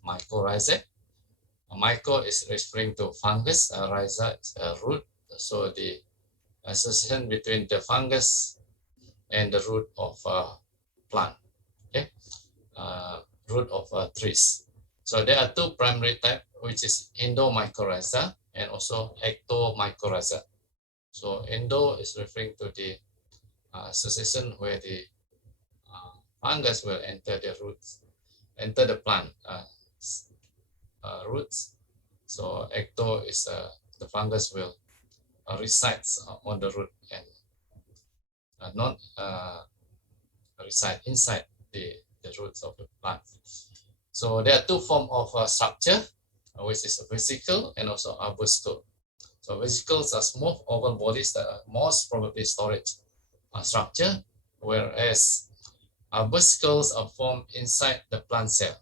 mycorrhizae. Myco is referring to fungus, rhiza is a root. So the association between the fungus and the root of plant, okay, root of trees. So there are two primary types, which is endomycorrhiza and also ectomycorrhiza. So endo is referring to the association where the fungus will enter the roots, enter the plant roots. So ecto is the fungus will resides on the root and not reside inside the roots of the plant. So there are two forms of structure, which is vesicle and also arbuscle. So vesicles are smooth oval bodies that are most probably storage structure, whereas arbuscles are formed inside the plant cell.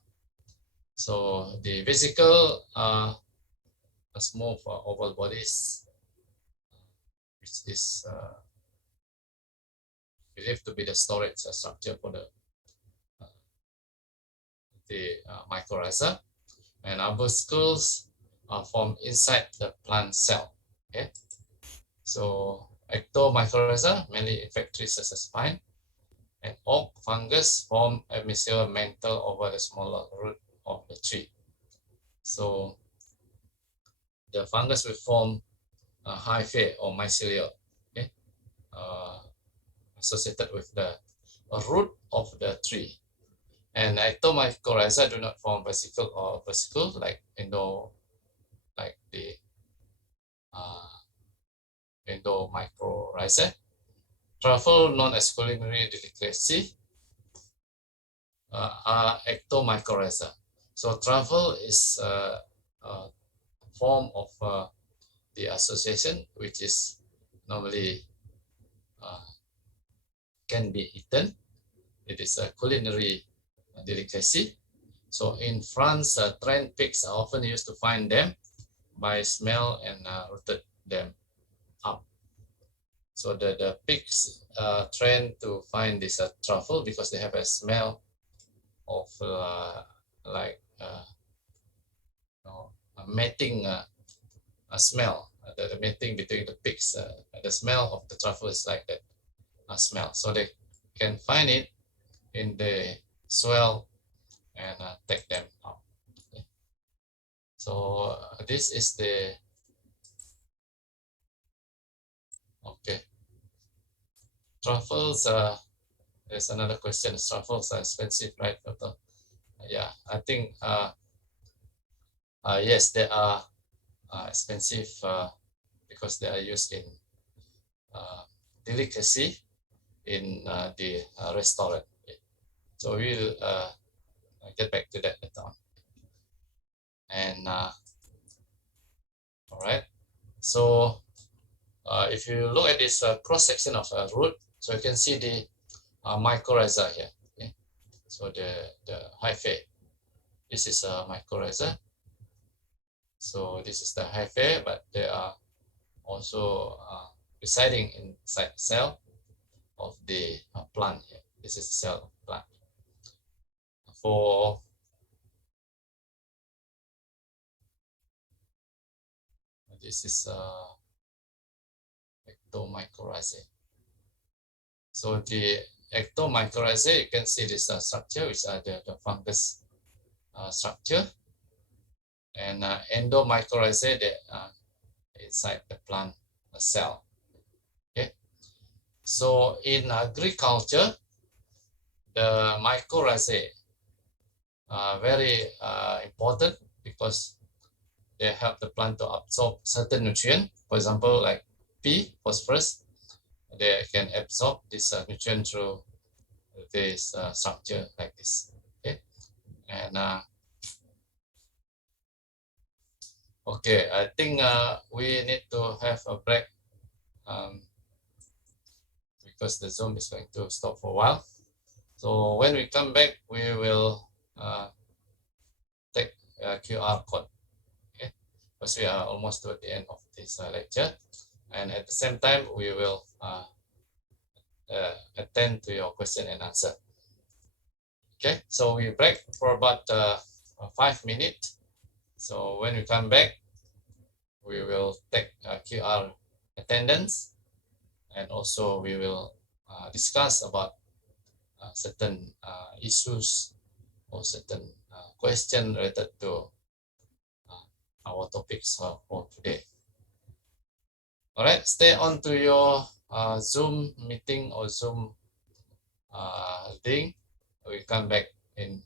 So the vesicle are smooth oval bodies, which is believed to be the storage structure for the mycorrhiza, and arbuscles are formed inside the plant cell. Okay, so ectomycorrhiza mainly infect trees such as pine, and oak fungus form a mycelial mantle over the smaller root of the tree. So the fungus will form a hyphae or mycelia, okay, associated with the root of the tree. And ectomycorrhiza do not form vesicle or vesicle like the endomycorrhiza. truffle, known as culinary delicacy, are ectomycorrhiza. So truffle is a form of the association, which is normally can be eaten. It is a culinary delicacy. So in France, trained pigs are often used to find them by smell and rooted them up. So the pigs trained to find this truffle because they have a smell of like a mating a smell. The mating between the pigs, the smell of the truffle is like that smell. So they can find it in the soil and take them out. Okay. So this is the okay. Truffles. There's another question. Truffles are expensive, right? Yeah, I think yes, they are expensive because they are used in delicacy in the restaurant. So we'll get back to that later on. And all right. So if you look at this cross section of root, so you can see the mycorrhiza here. Okay? So the hyphae. This is a mycorrhiza. So this is the hyphae, but they are also residing inside the cell of the plant here. This is the cell of the plant. For this is ectomycorrhizae. So the ectomycorrhizae, you can see this structure, which are the fungus structure, and endomycorrhizae that inside the plant cell. Okay, so in agriculture, the mycorrhizae are very important because they help the plant to absorb certain nutrient. For example, like P, phosphorus, they can absorb this nutrient through this structure like this. Okay, and okay, I think we need to have a break because the Zoom is going to stop for a while. So when we come back, we will take a QR code. Okay, because we are almost to the end of this lecture, and at the same time, we will attend to your question and answer. Okay, so we break for about 5 minutes. So when we come back, we will take QR attendance, and also we will discuss about certain issues or certain question related to our topics for today. All right, stay on to your Zoom meeting or Zoom link. We'll come back in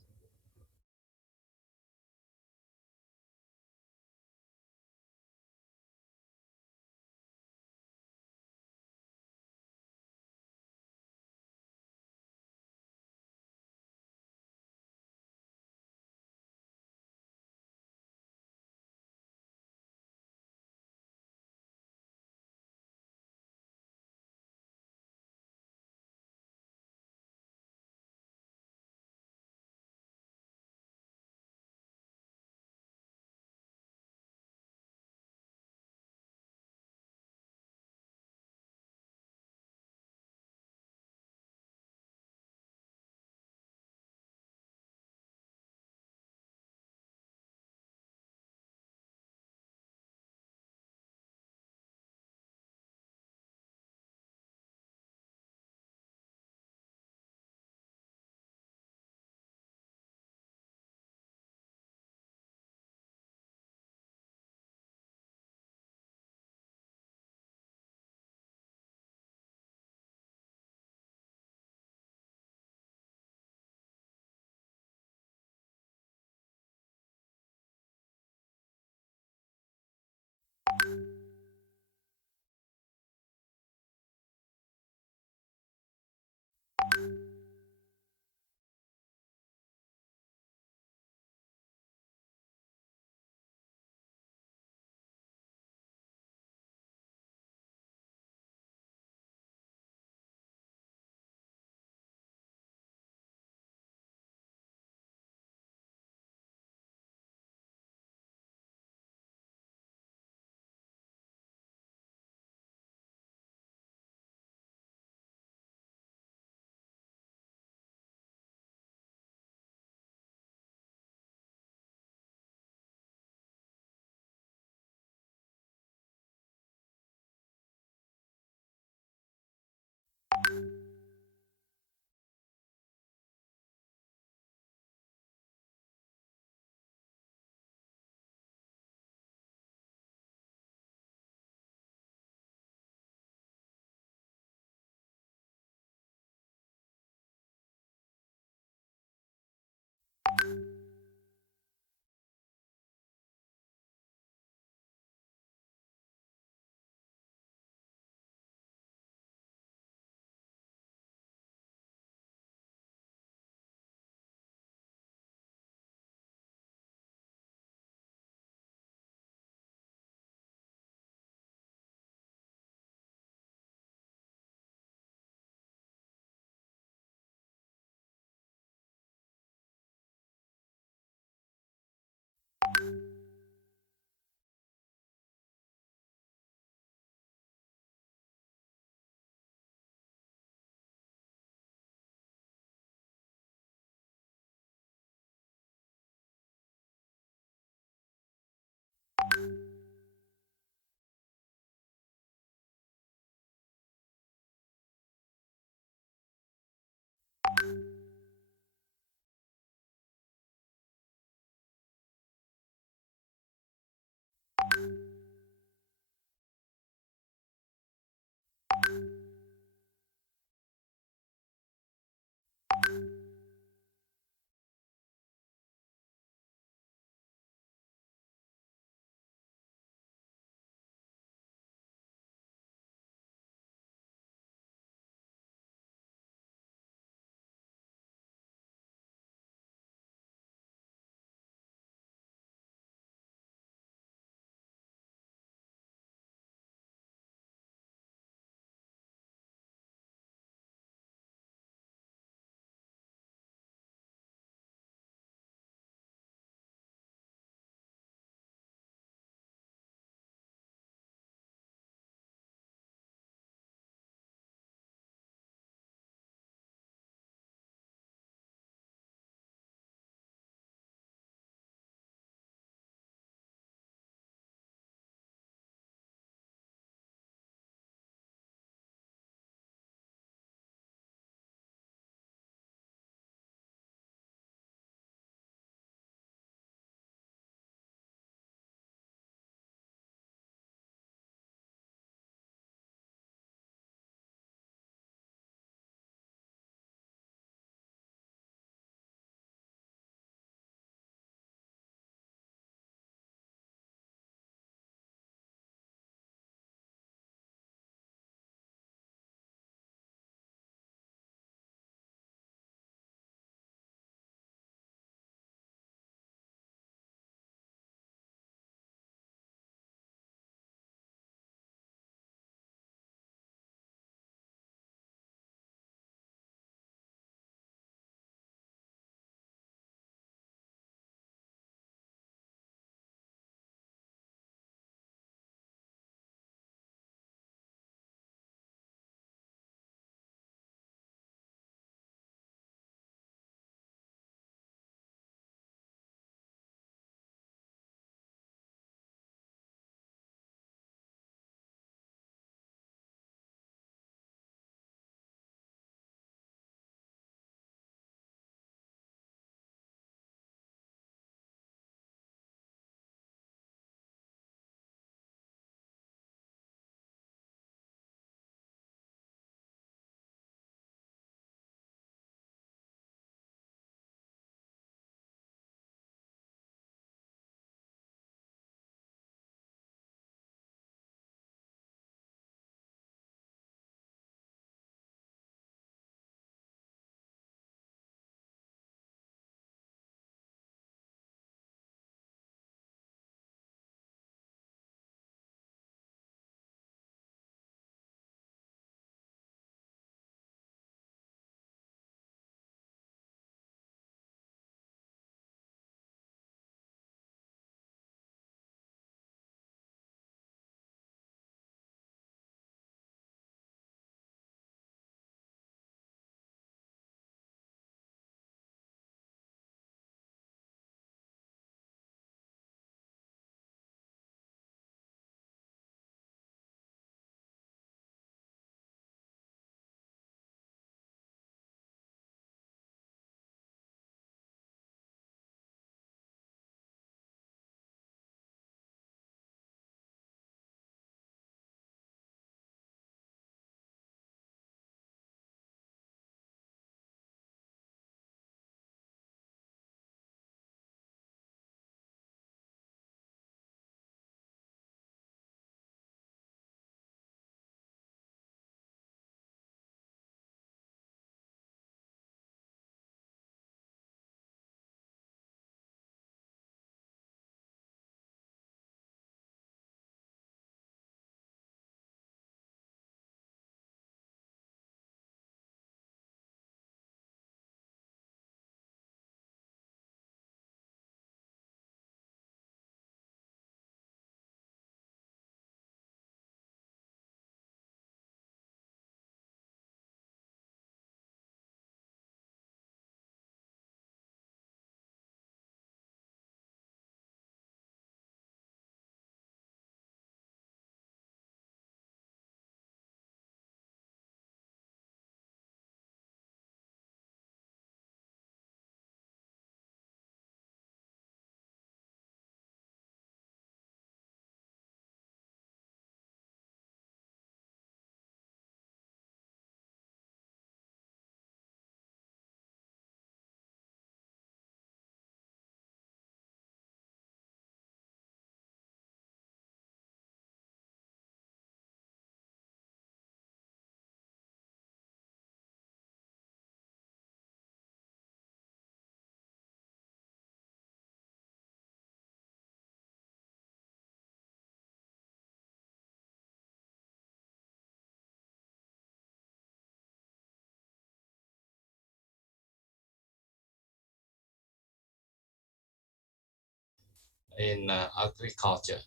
in agriculture.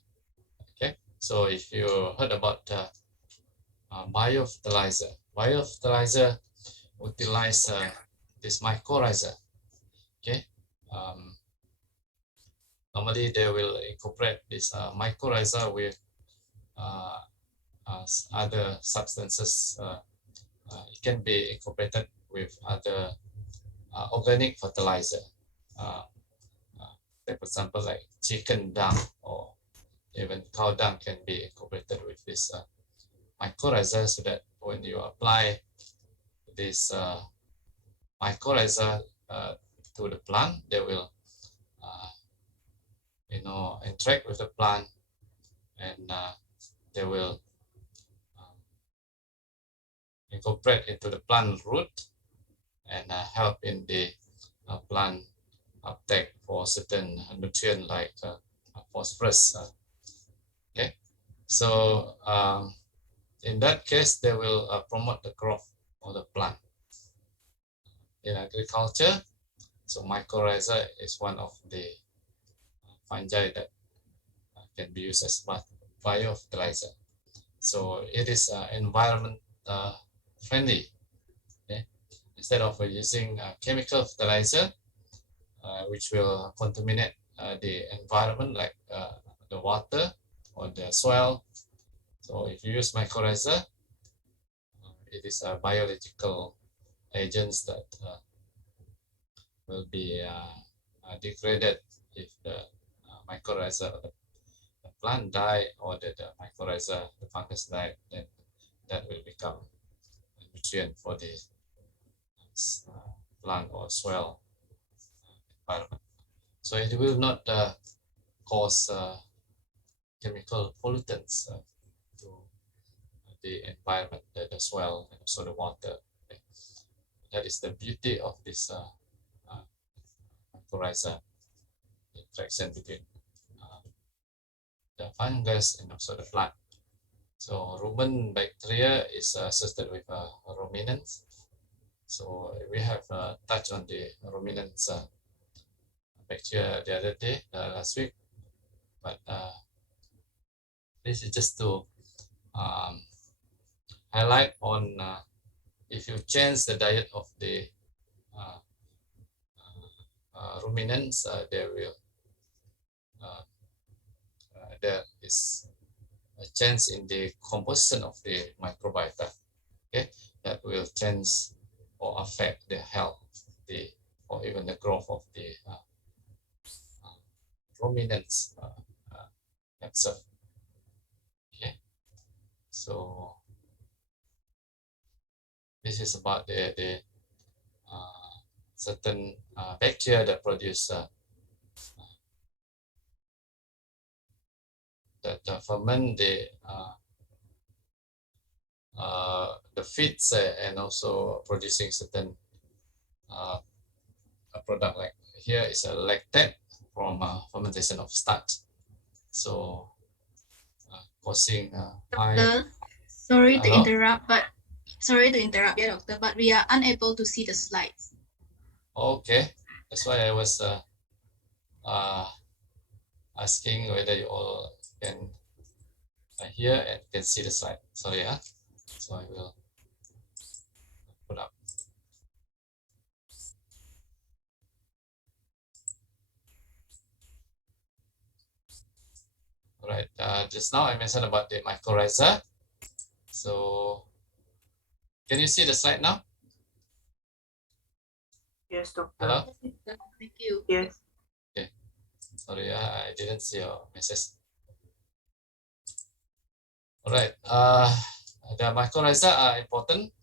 Okay, so if you heard about biofertilizer utilize this mycorrhiza. Okay, um, normally they will incorporate this mycorrhiza with uh, other substances. It can be incorporated with other organic fertilizer. Uh, for example, like chicken dung or even cow dung can be incorporated with this mycorrhiza, so that when you apply this mycorrhiza to the plant, they will interact with the plant, and they will incorporate into the plant root and help in the plant uptake for certain nutrient like phosphorus. Okay, so in that case, they will promote the growth of the plant. In agriculture, so mycorrhiza is one of the fungi that can be used as biofertilizer. So it is environment friendly. Okay? Instead of using chemical fertilizer, which will contaminate the environment, like the water or the soil. So if you use mycorrhiza, it is a biological agents that will be degraded if the mycorrhiza, the plant die, or the mycorrhiza, the fungus die, then that will become a nutrient for the plant or soil environment. So it will not cause chemical pollutants to the environment, the soil, and also the water. Okay. That is the beauty of this mycorrhiza interaction between the fungus and also the plant. So rumen bacteria is associated with ruminants. So we have touched on the ruminants bacteria the other day, last week, but this is just to highlight on if you change the diet of the ruminants, there is a change in the composition of the microbiota. Okay, that will change or affect the health, or even the growth of the ruminants themselves. Okay, so this is about the certain bacteria that produce that ferment the feeds and also producing certain a product, like here is a lactate from fermentation of starch, so causing high. Doctor, sorry to Hello? interrupt, yeah, doctor, but we are unable to see the slides. Okay, that's why I was asking whether you all can hear and can see the slide. Sorry, so I will put up. All right, just now I mentioned about the mycorrhiza. So can you see the slide now? Yes, doctor. Hello? Thank you. Yes. Okay. Sorry, I didn't see your message. All right. The mycorrhiza are important.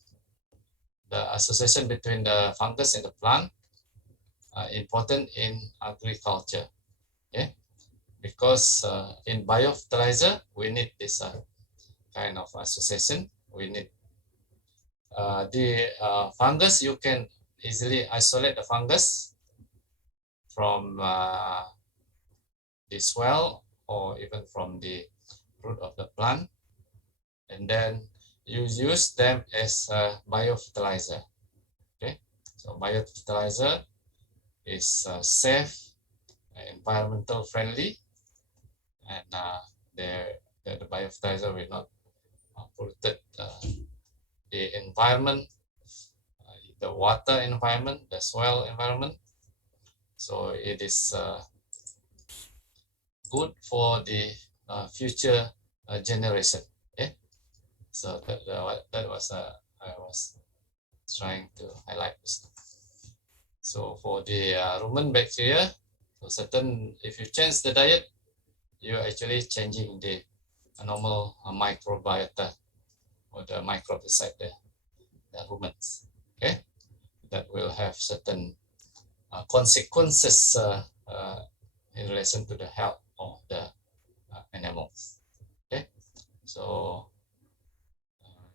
The association between the fungus and the plant are important in agriculture. Okay, because in biofertilizer we need this kind of association. We need the fungus. You can easily isolate the fungus from the soil or even from the root of the plant, and then you use them as a biofertilizer. Okay, so biofertilizer is safe, environmental friendly, and the biofertilizer will not pollute the environment, the water environment, the soil environment. So it is good for the future generation. Okay, so that was I was trying to highlight. So for the rumen bacteria, so certain, if you change the diet, you're actually changing the normal microbiota or the microbe inside the rumens. Okay, that will have certain consequences in relation to the health of the animals. Okay, so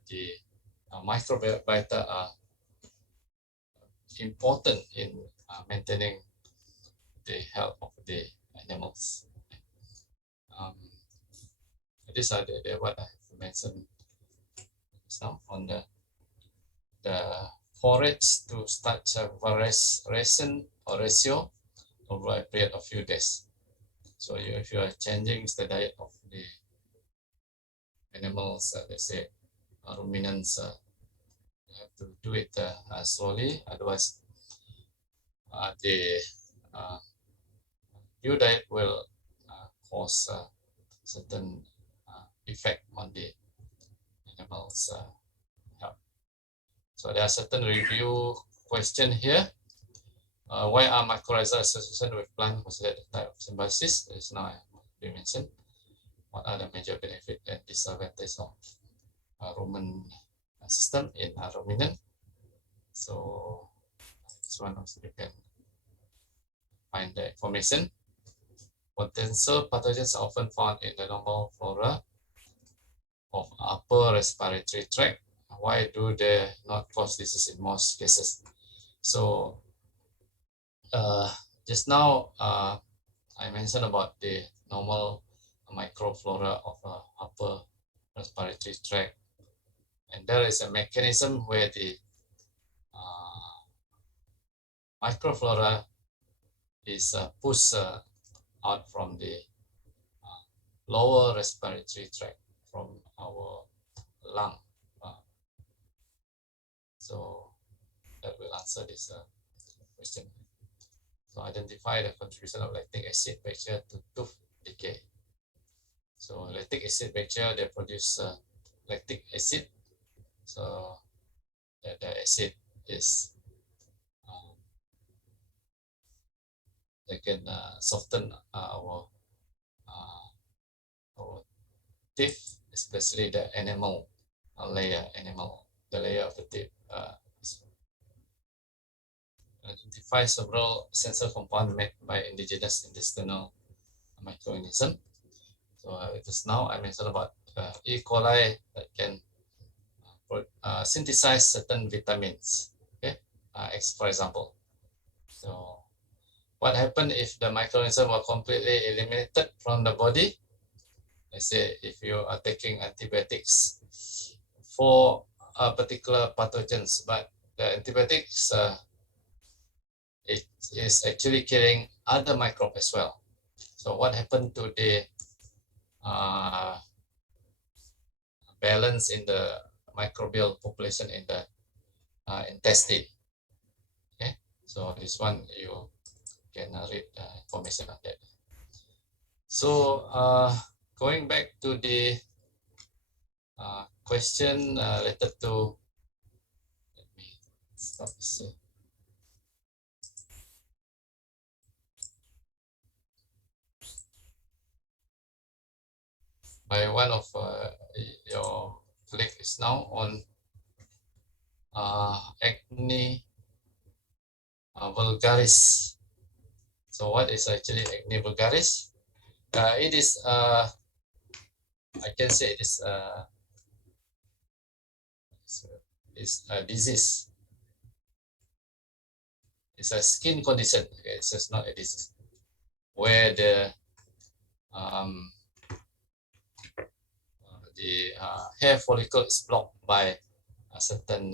the microbiota are important in maintaining the health of the animals. These are what I have mentioned now on the forage to starch ration or ratio over a period of few days. So if you are changing the diet of the animals, let's say ruminants, you have to do it slowly, otherwise the new diet will cause certain effect on the animals' health. So there are certain review question here. Why are mycorrhizal association with plant considered a type of symbiosis? As now I have mentioned. What are the major benefit and disadvantages of rumen system in ruminant? So this one also you can find the information. Potential pathogens are often found in the normal flora of upper respiratory tract. Why do they not cause disease in most cases? So just now I mentioned about the normal microflora of upper respiratory tract, and there is a mechanism where the microflora is pushed out from the lower respiratory tract from our lung. So that will answer this question. So identify the contribution of lactic acid bacteria to tooth decay. So lactic acid bacteria, they produce lactic acid. So the acid is they can soften our teeth, especially the enamel layer, the layer of the teeth. Identify several sensor compounds made by indigenous intestinal microorganism. So just now I mentioned about E. coli that can synthesize certain vitamins. Okay, for example. So what happens if the microorganism were completely eliminated from the body? Let's say if you are taking antibiotics for a particular pathogens, but the antibiotics it is actually killing other microbes as well. So what happened to the balance in the microbial population in the intestine? Okay, so this one you can read information on that. So going back to the question related to, let me stop this here. By one of your colleagues is now on acne vulgaris. So what is actually acne vulgaris? It is I can say it is a disease. It's a skin condition. Okay, so it's not a disease where the hair follicle is blocked by a certain,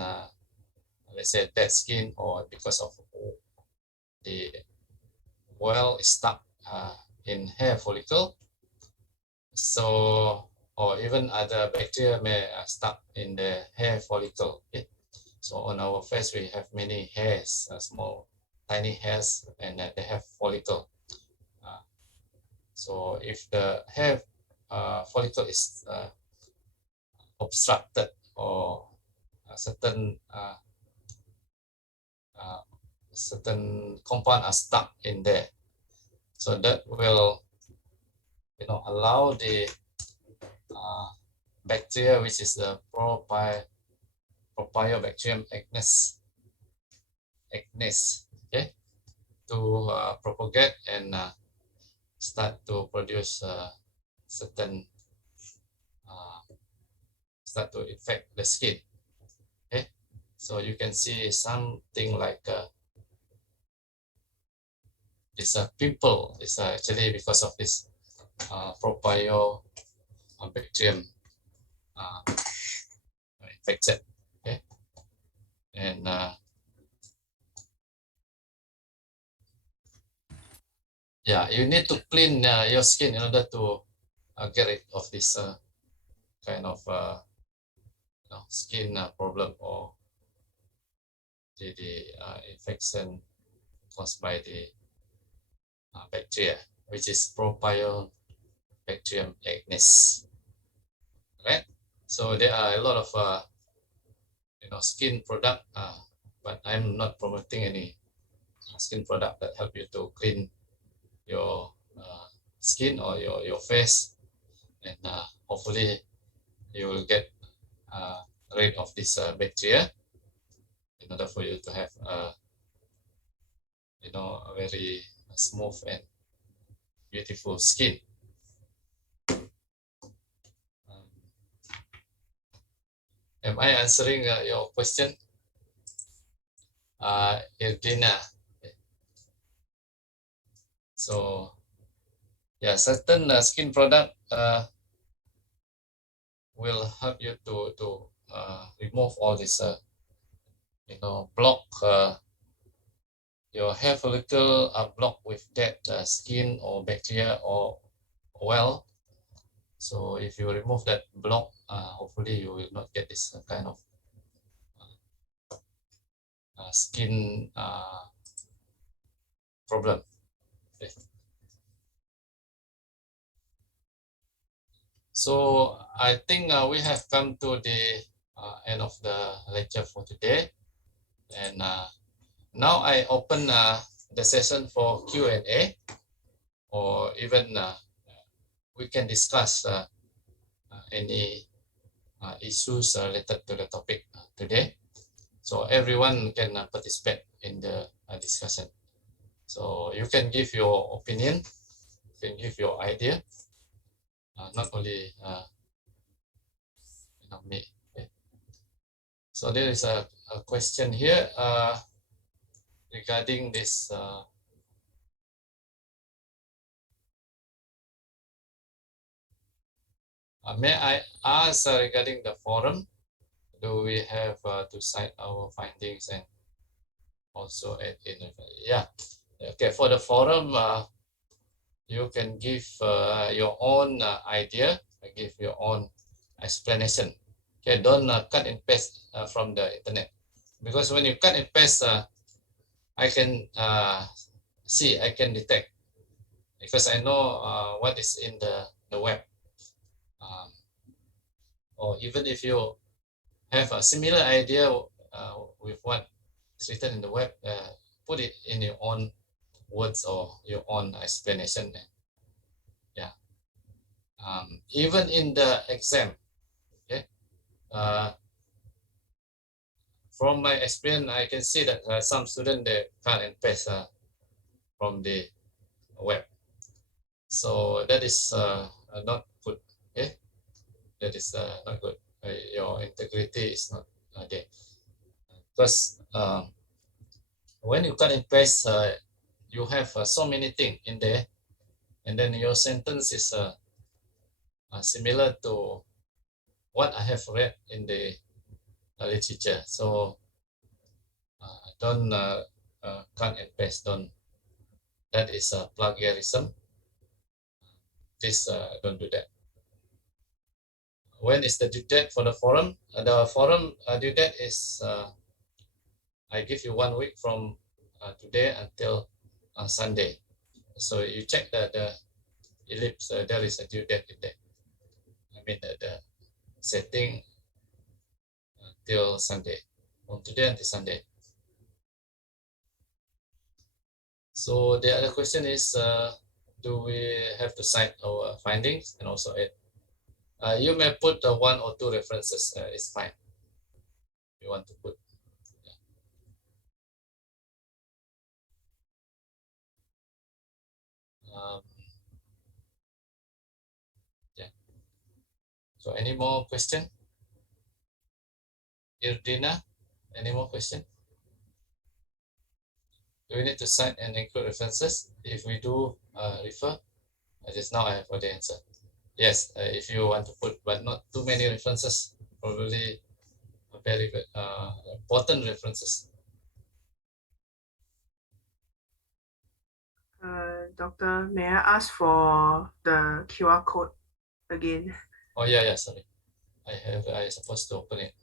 let's say, dead skin, or because of the oil is stuck in hair follicle. So, or even other bacteria may stuck in the hair follicle. Okay? So on our face, we have many hairs, small, tiny hairs, and they have follicle. So if the hair follicle is obstructed or certain compound are stuck in there, so that will allow the bacteria, which is the Propionibacterium acnes, okay, to propagate and start to produce certain start to infect the skin. Okay, so you can see something like this pimple is actually because of this Propionibacterium infected. Okay, and yeah, you need to clean your skin in order to get rid of this kind of skin problem or the infection caused by the bacteria, which is Propionibacterium acnes. Right? So there are a lot of skin product, but I'm not promoting any skin product that help you to clean your skin or your face, and hopefully you will get rid of this bacteria in order for you to have a very smooth and beautiful skin. Am I answering your question, Irdina? So yeah, certain skin product will help you to remove all this block your hair follicle are blocked with dead skin or bacteria or oil. So if you remove that block, hopefully you will not get this kind of skin problem. Okay. So I think we have come to the end of the lecture for today, and now I open the session for Q&A, or even we can discuss any issues related to the topic today. So everyone can participate in the discussion. So you can give your opinion, you can give your idea, not only me. Okay. So there is a question here regarding this. May I ask regarding the forum? Do we have to cite our findings and also add in? Yeah. Okay. For the forum, you can give your own idea, give your own explanation. Okay, don't cut and paste from the internet, because when you cut and paste, I can see, I can detect, because I know what is in the web. Or even if you have a similar idea with what is written in the web, put it in your own words or your own explanation. Yeah. Even in the exam, okay. From my experience, I can see that some students they cut and paste from the web, so that is not good. Okay, that is not good. Your integrity is not there, because when you cut and paste, you have so many things in there, and then your sentence is similar to what I have read in the literature. So don't cut and paste. That is plagiarism. Please don't do that. when is the due date for the forum? The forum due date is, I give you 1 week from today until Sunday. So you check the ellipse, there is a due date in there. I mean the setting till Sunday, from today until Sunday. So the other question is, do we have to cite our findings and also add? You may put 1 or 2 references, it's fine. You want to put. Yeah. So any more question? Irdina, any more question? Do we need to cite and include references? If we do refer, just now I have already answered. Yes, if you want to put, but not too many references, probably very important references. Doctor, may I ask for the QR code again? Oh yeah, sorry. I supposed to open it.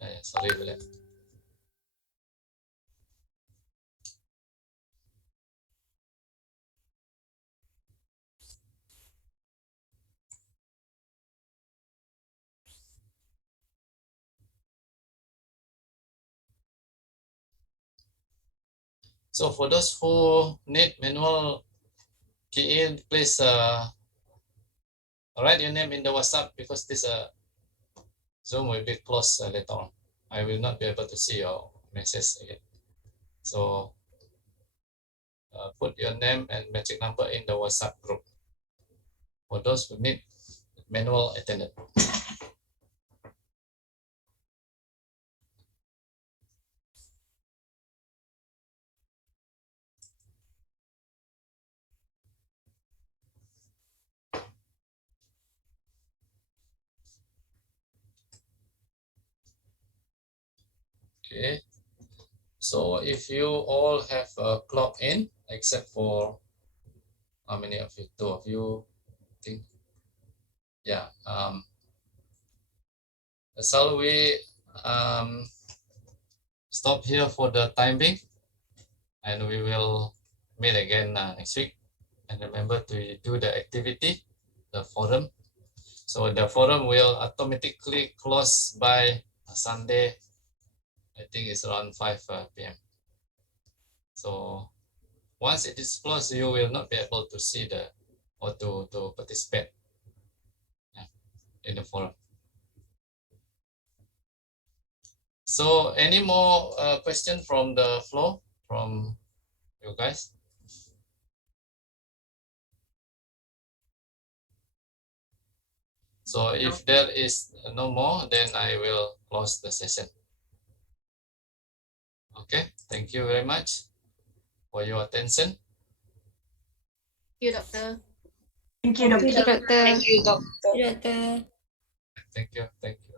Yeah, sorry for that. So for those who need manual key in, please write your name in the WhatsApp, because this Zoom will be closed later on. I will not be able to see your message again. So put your name and magic number in the WhatsApp group for those who need manual attendant. Okay. So if you all have a clock in, except for how many of you? 2 of you, I think. Yeah. Shall we stop here for the time being, and we will meet again next week. And remember to do the activity, the forum. So the forum will automatically close by Sunday. I think it's around 5 p.m. So once it is closed, you will not be able to see or to participate in the forum. So any more question from the floor, from you guys? So if there is no more, then I will close the session. Okay, thank you very much for your attention. Thank you, Doctor. Thank you, Doctor. Doctor. Thank you, Doctor. Doctor. Thank you.